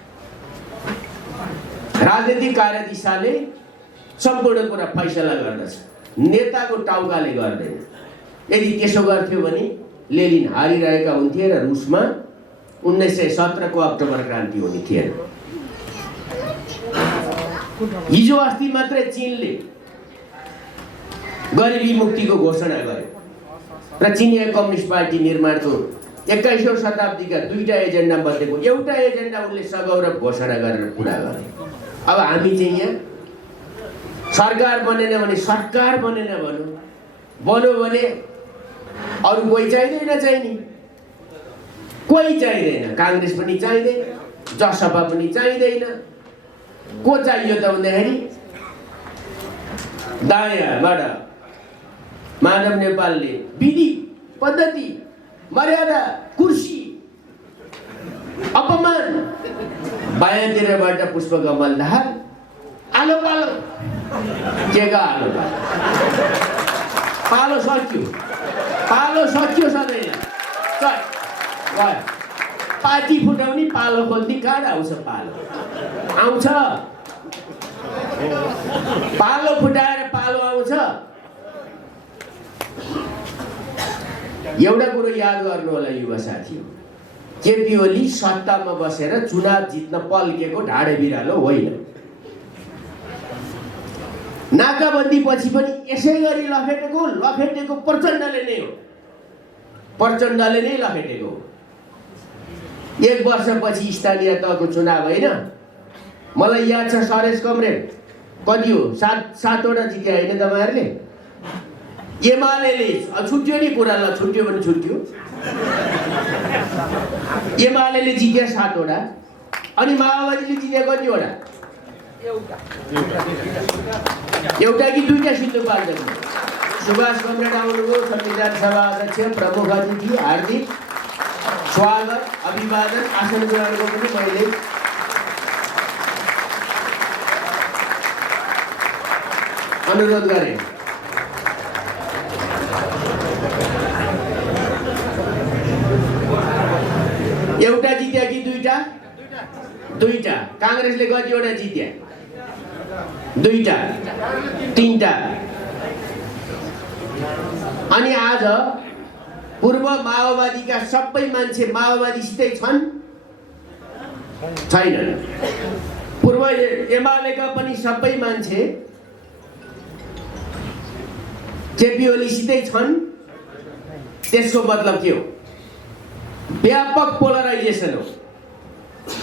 राजनीतिक कार्यदिशाले सम्पूर्ण कुरा फैसला गर्दछ, नेताको टाउकाले गर्दैन। यदि त्यसो गर्थ्यो भने लेनिन हारिरहेका हुन्थे र रुसमा 1917 को अक्टोबर क्रान्ति हुने थिएन। हिजो अस्ति मात्रै चीनले गरिबी मुक्तिको घोषणा गर्यो र चिनिया कम्युनिस्ट पार्टी निर्माणको 21औं शताब्दीका दुईटा एजेन्डा मध्येको एउटा एजेन्डा उनले सगौरव घोषणा गरेर पुरा गरे। अब हामी चाहिँ यहाँ सरकार बनेन भने सरकार बनेन भनौँ, बन्यो भने अरू कोही चाहिँदैन, चाहिने कोही चाहिँदैन। काङ्ग्रेस पनि चाहिँदैन, जसपा पनि चाहिँदैन। को चाहियो त भन्दाखेरि दायाँबाट माधव नेपालले विधि पद्धति मर्यादा कुर्सी अपमान, बायाँतिरबाट पुष्पकमल दाहाल आलो पालो केका आलो पालो सक्यो, पालो सक्यो सधैँ गयो। पार्टी फुटाउने पालो खोल्ने कहाँ आउँछ? पालो आउँछ, पालो फुटाएर पालो आउँछ। एउटा कुरो याद गर्नु होला युवा साथी, केपी ओली सत्तामा बसेर चुनाव जित्न पल्केको ढाडे बिरालो होइन। नाकाबन्दी पछि पनि यसै गरी लखेटेको प्रचण्डले नै हो, प्रचण्डले नै लखेटेको हो। 1 वर्षपछि स्थानीय तहको चुनाव होइन, मलाई याद छ सरेश कमरेड कति हो 7वटा जिते होइन तपाईँहरूले? एमाले छुट्यो नि कुरा, ल छुट्यो भने छुट्यो। एमाले जित्यो 7वटा, अनि माओवादीले जिते कतिवटा? एउटा कि दुईटा सिन्धुपाल्चोकमा। सुभाष कमरेड आउनुभयो, संविधान सभा अध्यक्ष, प्रमुख अतिथि, हार्दिक स्वागत अभिवादन। आसन ग्रहणको पनि मैले अनुरोध गरेँ। एउटा जित्या कि दुईटा? दुईटा। काङ्ग्रेसले कतिवटा जित्या? दुईटा, तीनटा। अनि आज पूर्व माओवादीका सबै मान्छे माओवादीसितै छन्? छैनन्। पूर्व एमालेका पनि सबै मान्छे केपी ओलीसितै छन्? त्यसको मतलब के हो? व्यापक पोलराइजेसन हो,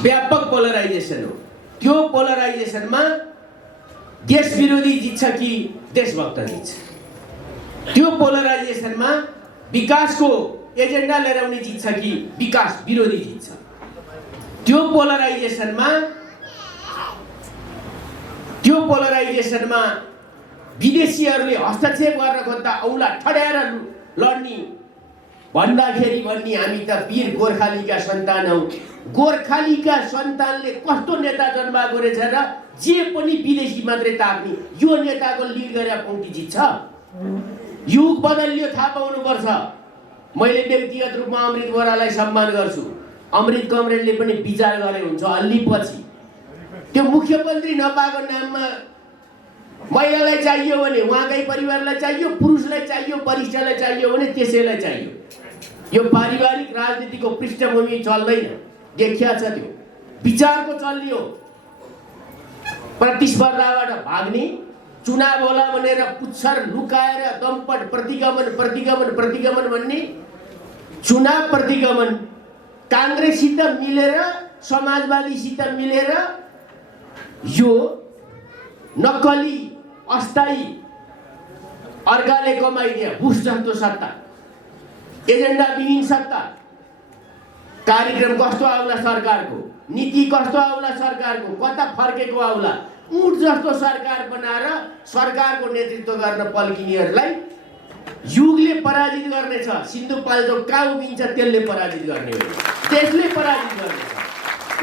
व्यापक पोलराइजेसन हो। त्यो पोलराइजेसनमा देश विरोधी जित्छ कि देशभक्त जित्छ? त्यो पोलराइजेसनमा विकासको एजेन्डा लिएर आउने जित्छ कि विकास विरोधी जित्छ? त्यो पोलराइजेसनमा विदेशीहरूले हस्तक्षेप गर्न खोज्दा औला ठड्याएर लड्ने भन्दाखेरि भन्ने हामी त वीर गोर्खालीका सन्तान हौ। गोर्खालीका सन्तानले कस्तो नेता जन्माएको रहेछ र जे पनि विदेशी मात्रै ताक्ने यो नेताको लिड गरेर पौटी जित्छ? युग बदलियो, थाहा पाउनुपर्छ। मैले व्यक्तिगत रूपमा अमृत बोरालाई सम्मान गर्छु। अमृत कमरेडले पनि विचार गरे हुन्छ अलि पछि। त्यो मुख्यमन्त्री नपाएको नाममा महिलालाई चाहियो भने उहाँकै परिवारलाई चाहियो, पुरुषलाई चाहियो, वरिष्ठलाई चाहियो भने त्यसैलाई चाहियो। यो पारिवारिक राजनीतिको पृष्ठभूमि चल्दैन, देखिया छ। त्यो विचारको चल्यो। प्रतिस्पर्धाबाट भाग्ने, चुनाव होला भनेर पुच्छर लुकाएर दम्पट प्रतिगमन भन्ने चुनाव प्रतिगमन काङ्ग्रेससित मिलेर समाजवादीसित मिलेर यो नक्कली अस्थायी अर्काले कमाइदिए बुस जस्तो सत्ता, एजेन्डा विहीन सत्ता, कार्यक्रम कस्तो आउला सरकारको, नीति कस्तो आउला सरकारको, कता फर्केको आउला, ऊँट जस्तो सरकार बनाएर सरकारको नेतृत्व गर्न पल्किनेहरूलाई युगले पराजित गर्नेछ। सिन्धुपाल्चोक कहाँ उभिन्छ त्यसले पराजित गर्ने हो, त्यसले पराजित गर्नेछ,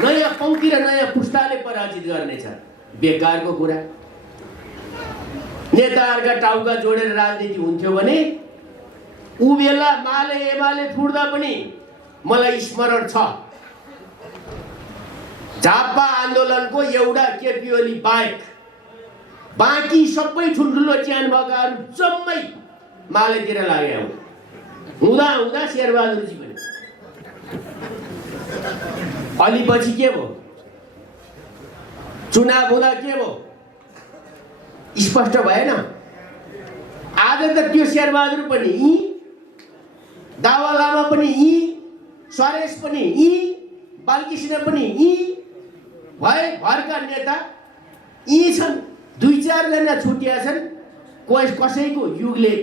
नयाँ पङ्क्ति र नयाँ पुस्ताले पराजित गर्नेछ। बेकारको कुरा। नेताहरूका टाउका जोडेर राजनीति हुन्थ्यो भने ऊ बेला माले एमाले फुट्दा पनि मलाई स्मरण छ, झापा आन्दोलनको एउटा केपी ओली बाहेक बाँकी सबै ठुल्ठुलो च्यान भएकाहरू जम्मै मालेतिर लागे हुँदा हुँदा शेरबहादुरजी पनि। अलि पछि के भयो, चुनाव हुँदा के भयो स्पष्ट भएन। आज त त्यो शेरबहादुर पनि यी, दावा लामा पनि यी, सरेश पनि यी, बालकृष्ण पनि यी भए भरका नेता यी छन्। 2-4 जना छुटिया छन्। कसैको युगले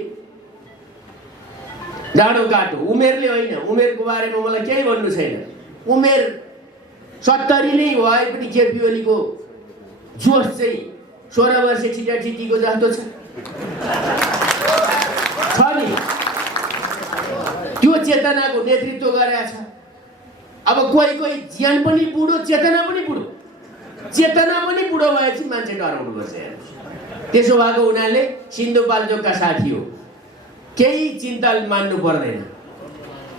डाँडो काटो, उमेरले होइन। उमेरको बारेमा मलाई केही भन्नु छैन। उमेर 70 नै भए पनि केपी ओलीको जोस चाहिँ 16 वर्ष छिटाछिटीको जस्तो छ नि। त्यो चेतनाको नेतृत्व गरेका छ। अब कोही कोही ज्यान पनि बुढो, चेतना पनि बुढो। चेतना पनि बुढो भएपछि मान्छे डराउनुपर्छ। त्यसो भएको हुनाले सिन्धुपाल्चोकका साथी हो, केही चिन्ता मान्नु पर्दैन।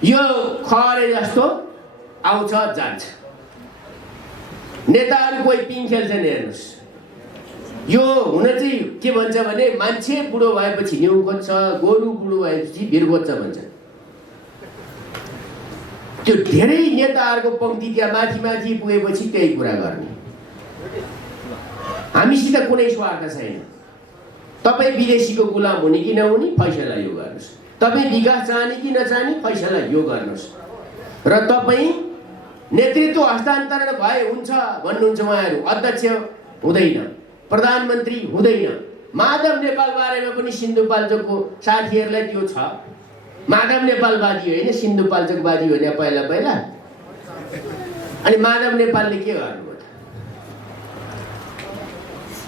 यो खरे जस्तो आउँछ जान्छ। नेताहरू कोही पिङ खेल्छन् हेर्नुहोस्। यो हुन चाहिँ के भन्छ भने मान्छे बुढो भएपछि न्यु खोज्छ, गोरु बुढो भएपछि भिर खोज्छ भन्छ। त्यो धेरै नेताहरूको पङ्क्ति त्यहाँ माथि माथि पुगेपछि त्यही कुरा गर्ने। हामीसित कुनै स्वार्थ छैन। तपाईँ विदेशीको गुलाम हुने कि नहुने फैसला यो गर्नुहोस्। तपाईँ विकास चाहने कि नचाहने फैसला यो गर्नुहोस्। र तपाईँ नेतृत्व हस्तान्तरण भए हुन्छ भन्नुहुन्छ उहाँहरू। अध्यक्ष हुँदैन, प्रधानमन्त्री हुँदैन। माधव नेपाल बारेमा पनि सिन्धुपाल्चोकको साथीहरूलाई त्यो छ। माधव नेपालवादी होइन, सिन्धुपाल्चोकवादी हो नि पहिला पहिला। अनि माधव नेपालले के गर्नुभयो त?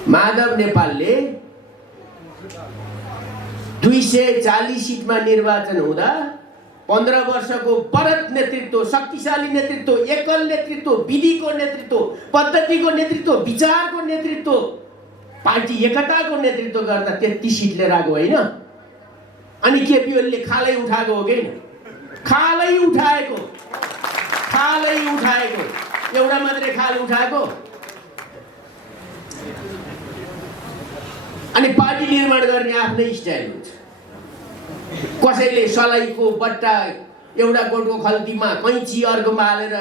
माधव नेपालले 240 सिटमा निर्वाचन हुँदा 15 वर्षको परत नेतृत्व, शक्तिशाली नेतृत्व, एकल नेतृत्व, विधिको नेतृत्व, पद्धतिको नेतृत्व, विचारको नेतृत्व, पार्टी एकताको नेतृत्व गर्दा 33 सिट लिएर आएको होइन। अनि केपी ओलीले खालै उठाएको हो कि होइन? खालै उठाएको, खालै उठाएको, एउटा मात्रै खाल उठाएको। अनि पार्टी निर्माण गर्ने आफ्नै स्टाइल हुन्छ। कसैले सलाइको बट्टा एउटा गोठको खल्तीमा कैँची अर्कोमा हालेर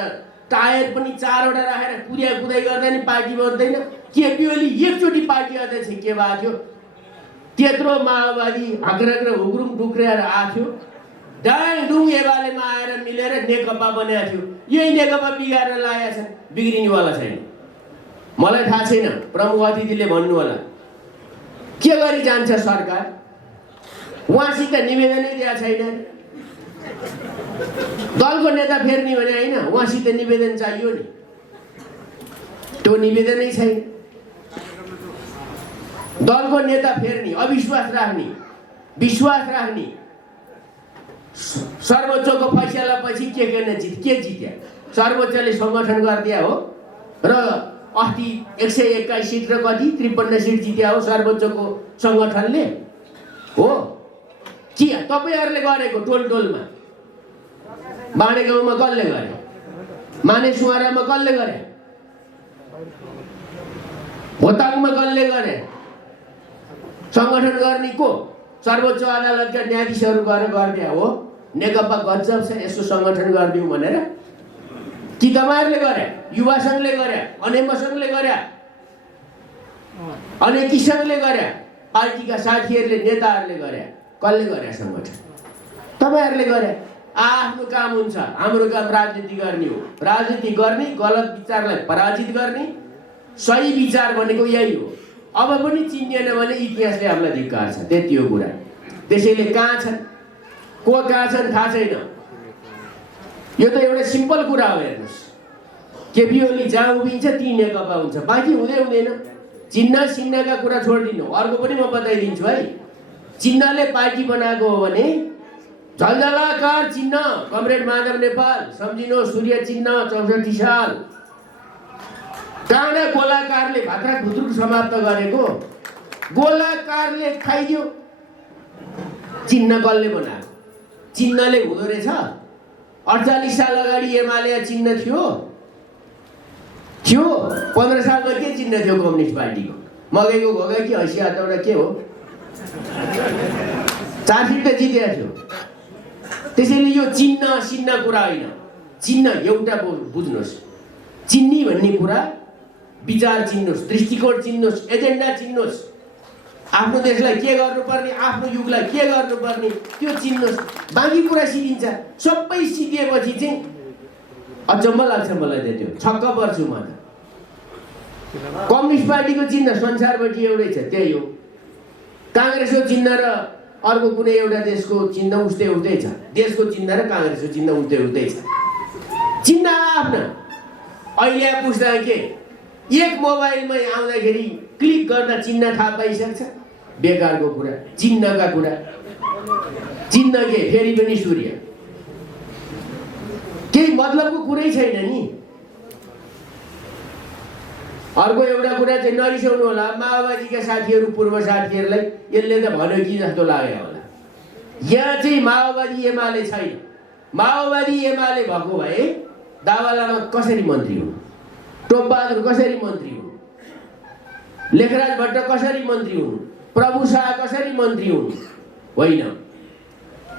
टायर पनि 4वटा राखेर कुदाइ गर्दा नि पार्टी बन्दैन। केपी ओली एकचोटि पार्टी अध्यक्ष के भएको थियो? त्यत्रो माओवादी हक्रक र हुग्रुम डुक्रेर आएको थियो। डाङडुङ एमालेमा आएर मिलेर नेकपा बनाएको थियो। यही नेकपा बिगारेर लागेका छन्, बिग्रिनेवाला छैन। मलाई थाहा छैन, प्रमुख अतिथिले भन्नु होला के गरी जान्छ सरकार। उहाँसित निवेदनै दिएको छैन। दलको नेता फेर्ने भने होइन, उहाँसित निवेदन चाहियो नि। त्यो निवेदनै छैन। दलको नेता फेर्ने, अविश्वास राख्ने, विश्वास राख्ने। सर्वोच्चको फैसला पछि के जित्या? सर्वोच्चले संगठन गरिदिया हो र अस्ति 121 सिट र कति 53 सिट जित्या हो सर्वोच्चको संगठनले हो कि? तपाईहरुले गरेको टोल टोलमा, बाणे गाउँमा कसले गरे? माने सुवारामा कसले गरे? भोताङमा कसले गरे? संगठन गर्ने को? सर्वोच्च अदालतका न्यायाधीशहरू गएर गरिदिया हो। नेकपा गजब छ यसो संगठन गरिदिउँ भनेर। कि तपाईहरुले गरे? युवा संघले गरे, अनेम संघले गरे, अनेकी संघले गरे, पार्टीका साथीहरूले नेताहरूले गरे। कसले गरे संगठन? तपाईहरुले गरे। आफ्नो काम हुन्छ, हाम्रो काम राजनीति गर्ने हो। राजनीति गर्ने, गलत विचारलाई पराजित गर्ने, सही विचार भनेको यही हो। अब पनि चिनिएन भने इतिहासले हामीलाई धिक्कार छ, त्यति हो कुरा। त्यसैले कहाँ छन्, को कहाँ छन् थाहा छैन। यो त एउटा सिम्पल कुरा हो। हेर्नुहोस्, केपी ओली जहाँ उभिन्छ त्यहीँ नेकपा हुन्छ, बाँकी हुँदैन। चिन्ह सिन्हका कुरा छोडिदिनु। अर्को पनि म बताइदिन्छु है। चिन्हले पार्टी बनाएको हो भने झलझलाकार चिन्ह कमरेड माधव नेपाल सम्झिनु, सूर्य चिन्ह 64 साल। काँडा गोलाकारले भात्रा खुद्रुक समाप्त गरेको, गोलाकारले खाइदियो। चिन्ह कसले बनाएको? चिन्हले हुँदो रहेछ। 48 साल अगाडि एमाले चिन्ह थियो 15 सालमा के चिन्ह थियो कम्युनिस्ट पार्टीको? मकैको घोगा कि हँसिया हतौडा के हो? 4 सिट त जितेको थियो। त्यसैले यो चिन्ह सिन्ह कुरा होइन। चिन्ह एउटा बुझ्नुहोस्, चिन्नी भन्ने कुरा विचार चिन्नुहोस्, दृष्टिकोण चिन्नुहोस्, एजेन्डा चिन्नुहोस्। आफ्नो देशलाई के गर्नुपर्ने, आफ्नो युगलाई के गर्नुपर्ने त्यो चिन्नुहोस्। बाँकी कुरा सिकिन्छ। सबै सिकिएपछि चाहिँ अचम्म लाग्छ मलाई त, त्यो छक्क पर्छु म त। कम्युनिस्ट पार्टीको चिन्ह संसारभरि एउटै छ, त्यही हो। काङ्ग्रेसको चिन्ह र अर्को कुनै एउटा देशको चिन्ह उस्तै छ। देशको चिन्ह र काङ्ग्रेसको चिन्ह उस्तै छ। चिन्ह आफ्ना। अहिले पुस्दा के एक मोबाइलमै आउँदाखेरि क्लिक गर्दा चिन्ह थाहा पाइसक्छ? बेकारको कुरा। चिन्हका कुरा चिन्ह के फेरि पनि सूर्य, केही मतलबको कुरै छैन नि। अर्को एउटा कुरा चाहिँ नरिसाउनु होला, माओवादीका साथीहरू पूर्व साथीहरूलाई यसले त भन्यो कि जस्तो लाग्यो होला। यहाँ चाहिँ माओवादी एमाले छैन। माओवादी एमाले भएको भए दावालामा कसरी मन्त्री हुनु, टोपबहादुर कसरी मन्त्री हुनु, लेखराज भट्ट कसरी मन्त्री हुनु, प्रभु शाह कसरी मन्त्री हुनु? होइन।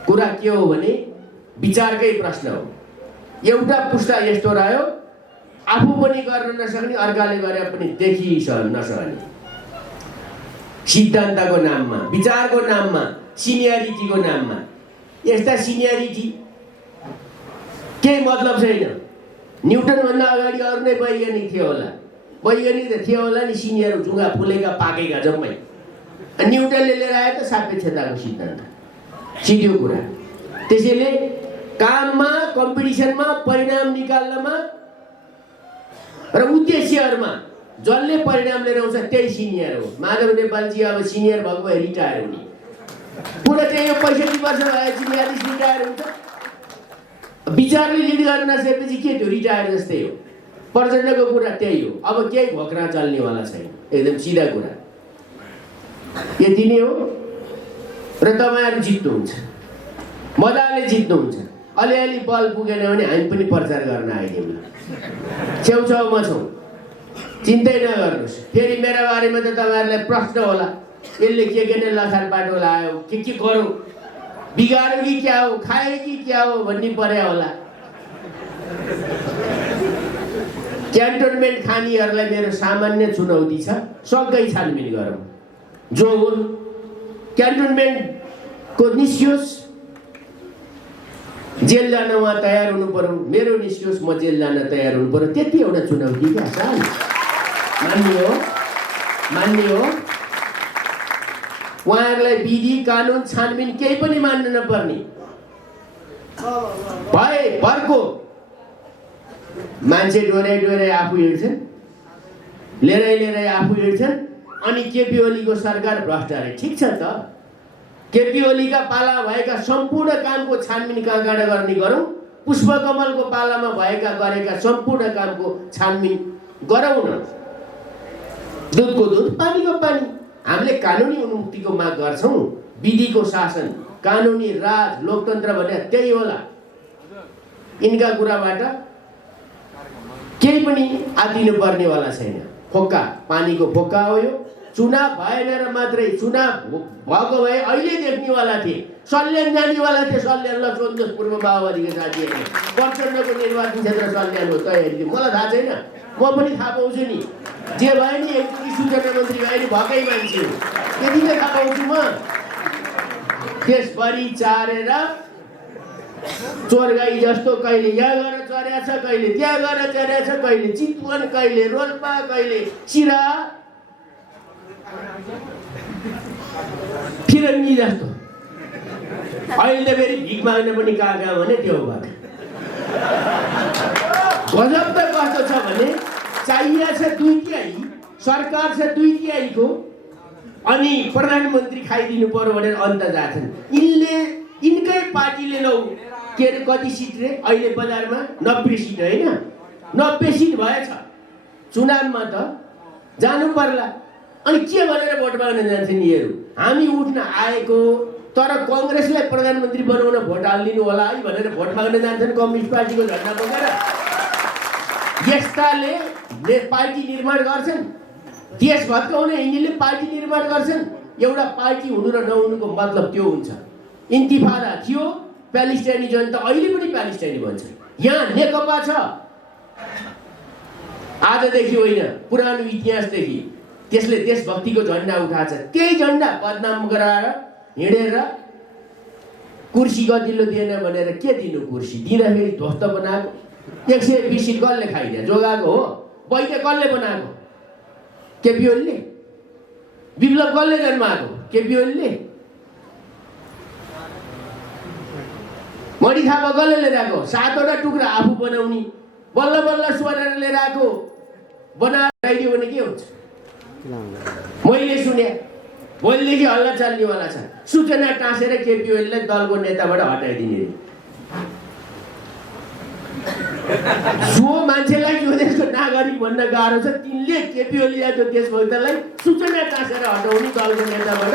कुरा के हो भने विचारकै प्रश्न हो। एउटा पुस्ता यस्तो रह्यो, आफू पनि गर्न नसक्ने, अर्काले गरे पनि देखि नसक्ने। सिद्धान्तको नाममा, विचारको नाममा, सिनियरिटीको नाममा यस्ता सिनियरिटी केही मतलब छैन। न्युटनभन्दा अगाडि अरू नै वैज्ञानिक थियो होला। वैज्ञानिक त थियो होला नि, सिनियर जुङ्गा फुलेका पाकेका जम्मै। न्युटनले लिएर आयो त सापेक्षताको सिद्धान्त, सिध्यो कुरा। त्यसैले काममा, कम्पिटिसनमा, परिणाम निकाल्नमा र उद्देश्यहरूमा जसले परिणाम लिएर आउँछ त्यही सिनियर हो। माधव नेपालजी अब सिनियर भएको भए रिटायर हुने कुरा चाहिँ यो 65 वर्ष भएपछि न्यायाधीश रिटायर हुन्छ। विचारले लिड गर्न नसकेपछि के त्यो रिटायर जस्तै हो। प्रचण्डको कुरा त्यही हो। अब केही घोक्रा चल्नेवाला छैन, एकदम सिधा कुरा। यति नै हो र तपाईँहरू जित्नुहुन्छ, मजाले जित्नुहुन्छ। अलिअलि बल पुगेन भने हामी पनि प्रचार गर्न आइदिउँ। छेउछाउमा छौँ, चिन्तै नगर्नुहोस्। फेरि मेरो बारेमा त तपाईँहरूलाई प्रश्न होला, यसले के नै लथार बाटो लायो, के गरौँ, बिगार्यो कि क्या हो, खायो कि क्या हो भन्ने पर्या होला। क्यान्टोनमेन्ट खानीहरूलाई मेरो सामान्य चुनौती छ, सँगै छानबिन गरौँ। जो हुन् क्यान्टोनमेन्टको निस्कियोस्, जेल जान उहाँ तयार हुनु पर्यो। मेरो निस्कियोस्, म जेल जान तयार हुनु पर्यो। त्यति एउटा चुनौती क्या साल मान्ने हो। उहाँहरूलाई विधि कानुन छानबिन केही पनि मान्नु नपर्ने भए भरको मान्छे डोराइ आफू हिँड्छन्, लिएरै आफू हिँड्छन्। अनि केपी ओलीको सरकार भ्रष्ट अरे। ठिक छ त, केपी ओलीका पाला भएका सम्पूर्ण कामको छानबिन कहाँबाट गर्ने गरौँ। पुष्पकमलको पालामा गरेका सम्पूर्ण कामको छानबिन गरौँ न। दुधको दुध, पानीको पानी। हामीले कानुनी उन्मुक्तिको माग गर्छौँ। विधिको शासन, कानुनी राज, लोकतन्त्र भने त्यही होला। यिनका कुराबाट केही पनि आदिनु पर्नेवाला छैन। फोक्का, पानीको फोक्का हो यो। चुनाव भएन र मात्रै, चुनाव भएको भए अहिले देख्नेवाला थिए, सल्यान जानेवाला थिए। सल्यान ल सोध्नुहोस् पूर्व माओवादीको साथीहरूले, प्रचण्डको निर्वाचन क्षेत्र सल्यान हो तयारी थियो। मलाई थाहा छैन, म पनि थाहा पाउँछु नि। जे भयो नि एकचोटि सूचना मन्त्री भयो नि, भएकै मान्छे हो, त्यति नै थाहा पाउँछु म। देशभरि चारेर चोरगाई जस्तो कहिले यहाँ गएर चरेछ, कहिले त्यहाँ गएर चरेछ, कहिले चितवन, कहिले रोल्पा, कहिले चिरा, फिरङ्गी जस्तो। अहिले त फेरि भिख माग्न पनि कहाँ भने त्यो भएको। गजब त कस्तो छ भने चाहिए छ 2/3, सरकार छ 2/3 अनि प्रधानमन्त्री खाइदिनु पर्यो भनेर अन्त जान्छन्। यिनकै पार्टीले लौ के अरे कति सिट रे अहिले बजारमा 90 सिट होइन, 90 सिट भएछ। चुनावमा त जानु पर्ला अनि के भनेर भोट माग्न जान्छन् यिनीहरू। हामी उठ्न आएको तर कांग्रेसलाई प्रधानमन्त्री बनाउन भोट हालिदिनु होला है भनेर भोट माग्न जान्छन् कम्युनिस्ट पार्टीको झण्डा बोकेर। यस्ताले पार्टी निर्माण गर्छन्, देश भत्काउने यिनीले पार्टी निर्माण गर्छन्। एउटा पार्टी हुनु र नहुनुको मतलब त्यो हुन्छ। इन्तिफादा थियो, प्यालेस्टाइनी जनता अहिले पनि प्यालेस्टाइनी भन्छ। यहाँ नेकपा छ, आजदेखि होइन पुरानो इतिहासदेखि त्यसले देशभक्तिको झण्डा उठाएको छ। त्यही झण्डा बदनाम गराएर हिँडेर कुर्सी गतिलो दिएन भनेर के दिनु, कुर्सी दिँदाखेरि ध्वस्त बनाएको 120 सिट कसले खाइदियो, जोगाएको हो। बैठक कसले बनाएको, केपी ओलीले। विप्लव कसले जन्माएको, केपी ओलीले। मणि थापा कसले लिएर आएको, 7वटा टुक्रा आफू बनाउने, बल्ल बल्ल स्वरेर लिएर आएको, बनाएर ल्याइदियो भने के हुन्छ। मैले सुने भोलिदेखि हल्ला चल्नेवाला छ। सूचना टाँसेर केपी ओलीलाई दलको नेताबाट हटाइदिने। जो मान्छेलाई यो देशको नागरिक भन्न गाह्रो छ तिनले केपी ओली जस्तो देशभक्तलाई सूचना टाँसेर हटाउने दलको नेताबाट।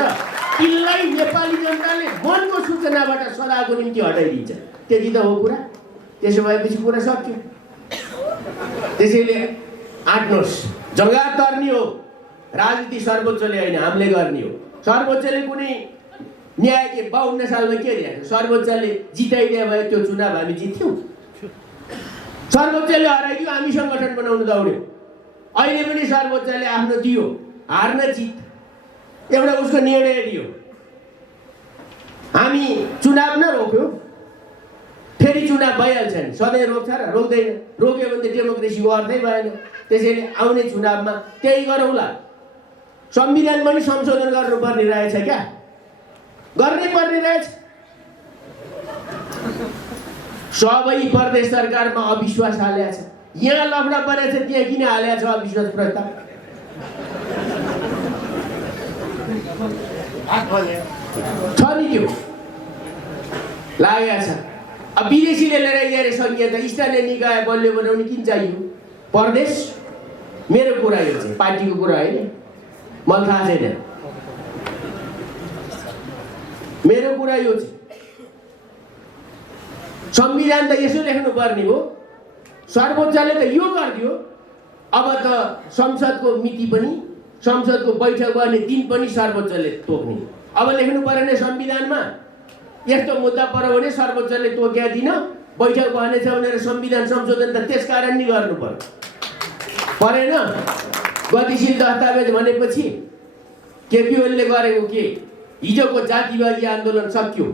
तिनलाई नेपाली जनताले मनको सूचनाबाट सदाको निम्ति हटाइदिन्छ। त्यति त हो कुरा। त्यसो भएपछि कुरा सक्यो। त्यसैले आट्नुहोस्, जग्गा तर्ने हो। राजनीति सर्वोच्चले होइन, हामीले गर्ने हो। सर्वोच्चले कुनै न्याय के 52 सालमा के दिएको, सर्वोच्चले जिताइदिए भए त्यो चुनाव हामी जित्थ्यौँ। सर्वोच्चले हराइदियो, हामी सङ्गठन बनाउन दौड्यौँ। अहिले पनि सर्वोच्चले आफ्नो दियो, हार्न जित एउटा उसको निर्णय दियो। हामी चुनाव न रोक्यो, फेरि चुनाव भइहाल्छ नि। सधैँ रोक्छ र रोक्दैन, रोक्यो भने त डेमोक्रेसीको अर्थै भएन। त्यसैले आउने चुनावमा त्यही गरौँला। संविधान पनि संशोधन गर्नुपर्ने रहेछ, क्या गर्नै पर्ने रहेछ। सबै प्रदेश सरकारमा अविश्वास हालेको छ। यहाँ लफडा परेछ, त्यहाँ किन हालेको छ अविश्वास प्रस्ताव? छ नि त्यो लागेको छ। अब विदेशीले लिएर आइदिएर संघीयता स्थानीय निकाय बलियो बनाउने किन चाहियो? प्रदेश मेरो कुरा यो चाहिँ पार्टीको कुरा होइन, मलाई थाहा छैन। मेरो कुरा यो चाहिँ संविधान त यसो लेख्नु पर्ने हो। सर्वोच्चले त यो गरिदियो। अब त संसदको मिति पनि, संसदको बैठक गर्ने दिन पनि सर्वोच्चले तोक्ने। अब लेख्नु परेन संविधानमा यस्तो मुद्दा पर्यो भने सर्वोच्चले तोक्या दिन बैठक बनेछ भनेर संविधान संशोधन त त्यसकारण नि गर्नु पर्यो, परेन। गतिशील दस्तावेज भनेपछि केपी ओलीले गरेको के? हिजोको जातिवादी आन्दोलन सक्यो,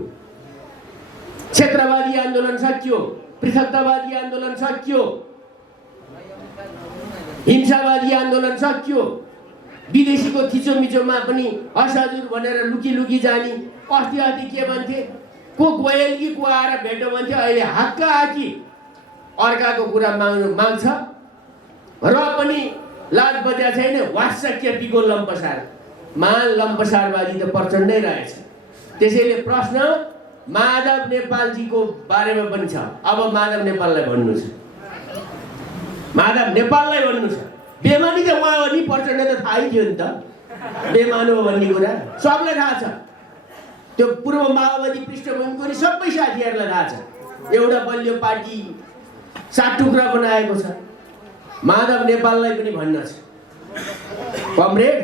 क्षेत्रवादी आन्दोलन सक्यो, पृथकतावादी आन्दोलन सक्यो, हिंसावादी आन्दोलन सक्यो। विदेशीको थिचोमिचोमा पनि असजुर भनेर लुकी लुकी जाने। अस्ति के भन्थे, को गएल कि को आएर भेट्यो भन्थे। अहिले हक्का आकी अर्काको कुरा माग्छ र पनि लाज बजा छैन। वाट्सएप केपीको लम्पसार, महान लम्पसारवादी त प्रचण्डै रहेछ। त्यसैले प्रश्न माधव नेपालजीको बारेमा पनि छ। अब माधव नेपाललाई भन्नु छ, माधव नेपाललाई भन्नु छ। बेमानी त उहाँ हो नि, प्रचण्ड त थाहै थियो नि त बेमानु हो भन्ने कुरा सबलाई थाहा छ। त्यो पूर्व माओवादी पृष्ठभूमिको नि सबै साथीहरूलाई थाहा छ। एउटा बलियो पार्टी 7 टुक्रा बनाएको छ। माधव नेपाललाई पनि भन्न छ, कमरेड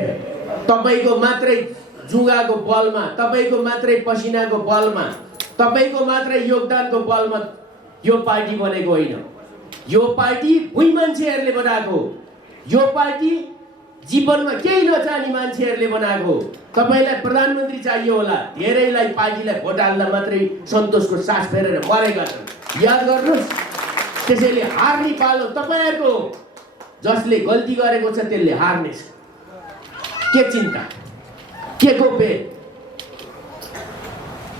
तपाईको मात्रै जुगाको बलमा, तपाईको मात्रै पसिनाको बलमा, तपाईको मात्रै योगदानको बलमा यो पार्टी बनेको होइन। यो पार्टी भुइँ मान्छेहरूले बनाएको। यो पार्टी जीवनमा केही नचाहने मान्छेहरूले बनाएको। तपाईलाई प्रधानमन्त्री चाहियो होला, धेरैलाई पार्टीलाई भोट हाल्दा मात्रै सन्तोषको सास फेरेर मरेका छन्, याद गर्नुहोस्। त्यसैले हार्ने पालो तपाईँहरूको हो। जसले गल्ती गरेको छ त्यसले हार्नेछ। के चिन्ता, के को पेट,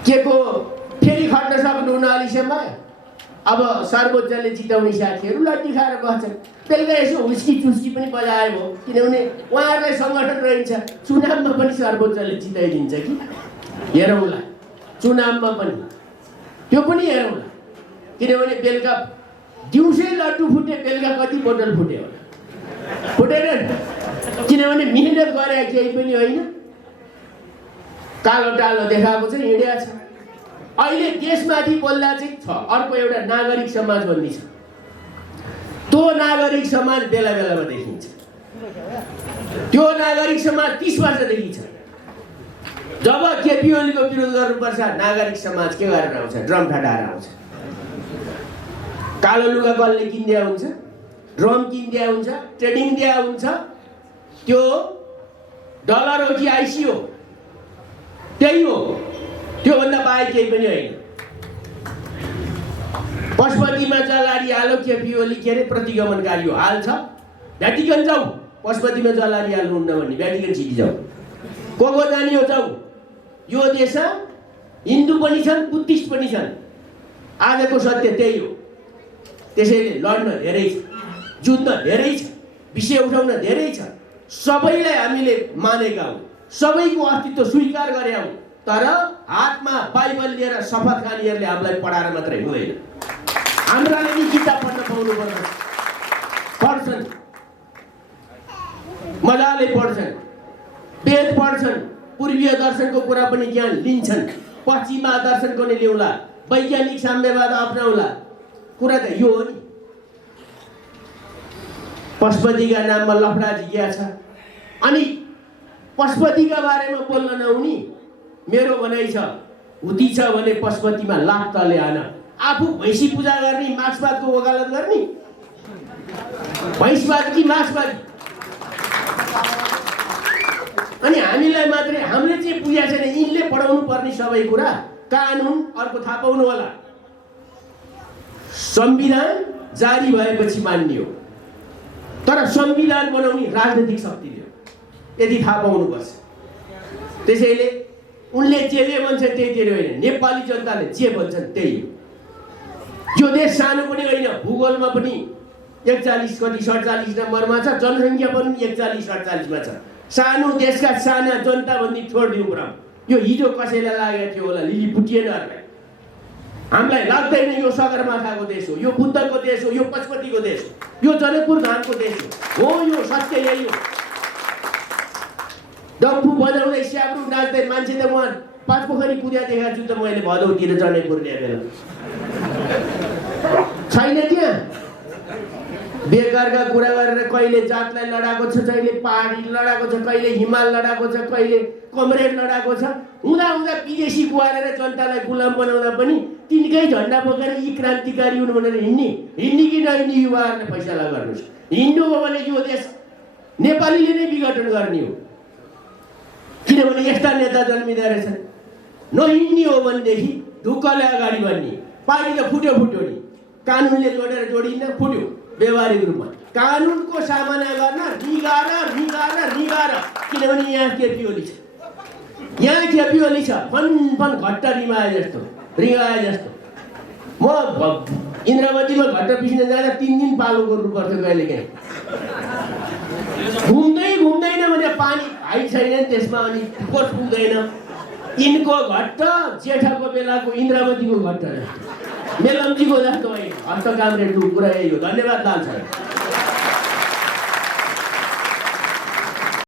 के को फेरि खट्न सक्नुहुन्न अहिलेसम्म। अब सर्वोच्चले जिताउने साथीहरू लड्डी खाएर बस्छन्। बेलुका यसो हुस्की चुस्की पनि बजाए भयो, किनभने उहाँहरूलाई सङ्गठन रहन्छ। चुनावमा पनि सर्वोच्चले जिताइदिन्छ कि, हेरौँला। चुनावमा पनि त्यो पनि हेरौँला, किनभने बेलुका दिउँसै लड्डु फुटे, बेलुका कति बोतल फुट्यो होला, फुटेन। किनभने मिहिनेत गरे केही पनि होइन, कालो टालो देखाएको चाहिँ हिँडेको छ। अहिले देशमाथि बोल्दा चाहिँ छ अर्को एउटा नागरिक समाज भन्ने छ। त्यो नागरिक समाज बेला बेलामा देखिन्छ। त्यो नागरिक समाज 30 वर्षदेखि छ। जब केपी ओलीको विरोध गर्नुपर्छ, नागरिक समाज के गरेर आउँछ? ड्रम ठटाएर आउँछ। कालो लुगा कसले किनिदिया हुन्छ? ड्रम किनिदिया हुन्छ, ट्रेनिङ दिया हुन्छ। त्यो डलर हो कि आइसी हो? त्यही हो, त्योभन्दा बाहेक केही पनि होइन। पशुपतिमा जलाडी हालो, केपी ओली के अरे प्रतिगमनकारी हो, हाल्छ। भ्याटिकन जाऊ, पशुपतिमा जलाडी हाल्नुहुन्न भने भ्याटिकन सिटी जाऊ। को जाने हो जाऊ। यो देशमा हिन्दू पनि छन्, बुद्धिस्ट पनि छन्। आजको सत्य त्यही हो। त्यसैले लड्न धेरै छ, जुत्न धेरै छ, विषय उठाउन धेरै छ। सबैलाई हामीले मानेका हौँ, सबैको अस्तित्व स्वीकार गरे हौँ। तर हातमा बाइबल लिएर शपथ खानेहरूले हामीलाई पढाएर मात्रै हुँदैन। हाम्राले नि किताब पढ्न पाउनु पर्छ। पढ्छन्, मजाले पढ्छन्, वेद पढ्छन्, पूर्वीय दर्शनको कुरा पनि ज्ञान लिन्छन्। पश्चिमा दर्शनको नै ल्याउला, वैज्ञानिक साम्यवाद अपनाउला। कुरा त यो हो नि। पशुपतिका नाममा लफडा झिकिया छ। अनि पशुपतिका बारेमा बोल्न नहुने मेरो भनाइ छ। हुती छ भने पशुपतिमा लाख तले आन। आफू भैँसी पूजा गर्ने, मार्क्सवादको वकालत गर्ने, भैँसवाद कि मार्क्सवाद? अनि हामीलाई मात्रै, हामीले चाहिँ पूजा छैन, यिनले पढाउनु पर्ने सबै कुरा। कानुन अर्को थाहा पाउनु होला, संविधान जारी भएपछि मान्ने हो। तर संविधान बनाउने राजनीतिक शक्तिले हो, यदि थाहा पाउनुपर्छ। त्यसैले उनले जे भन्छ त्यही होइन, नेपाली जनताले जे भन्छन् त्यही हो। यो देश सानो पनि होइन, भूगोलमा पनि 41 कति 47 नम्बरमा छ, जनसङ्ख्या पनि 41-48 मा छ। सानो देशका साना जनता भन्ने छोडिदिनु कुरा। यो हिजो कसैलाई लागेको थियो होला, लिलिपुटियनहरूलाई। हामीलाई लाग्दैन यो सगरमाथाको देश हो, यो बुद्धको देश हो, यो पशुपतिको देश हो, यो जनकपुर धामको देश हो। यो सत्य यही हो। डम्फु बजाउँदै स्याब्रु नाच्दै मान्छे त म 5 पोखरी कुद्या देखाएको छु त मैले भदौतिर जनकपुर ल्याएर। छैन त्यहाँ बेकारका कुरा गरेर कहिले जातलाई लडाएको छ, कहिले पहाडी लडाएको छ, कहिले हिमाल लडाएको छ, कहिले कमरेड लडाएको छ। हुँदा हुँदा विदेशी गुहारेर जनतालाई गुलाम बनाउँदा पनि तिनकै झन्डा बोकेर यी क्रान्तिकारी हुनु भनेर हिँड्ने कि नहिँड्ने युवाहरूले फैसला गर्नुहोस्। हिँड्नु हो भने यो देश नेपालीले नै विघटन गर्ने हो, किनभने यस्ता नेता जन्मिँदा रहेछन्। नहिँड्ने हो भनेदेखि ढुक्कले अगाडि बढ्ने। पार्टी त फुट्यो नि, कानुनले जोडेर जोडिन्न, फुट्यो। व्यवहारिक रूपमा कानुनको सामना गर्न निगार, किनभने यहाँ केपी ओली छ, यहाँ केपी ओली छ। फन घट्टा रिमाए जस्तो। म इन्द्रावतीमा घट्टा पिस्न जाँदा 3 दिन पालो गर्नुपर्छ कहिलेकाहीँ। घुम्दैन भने पानी हाइट छैन त्यसमा, अनि कोट पुग्दैन। यिनको घट्ट जेठाको बेलाको इन्द्रावतीको घट्ट, मेलम्चीको जस्तो होइन। हस्त कामरेडको कुरा यही हो। धन्यवाद लाल साहब।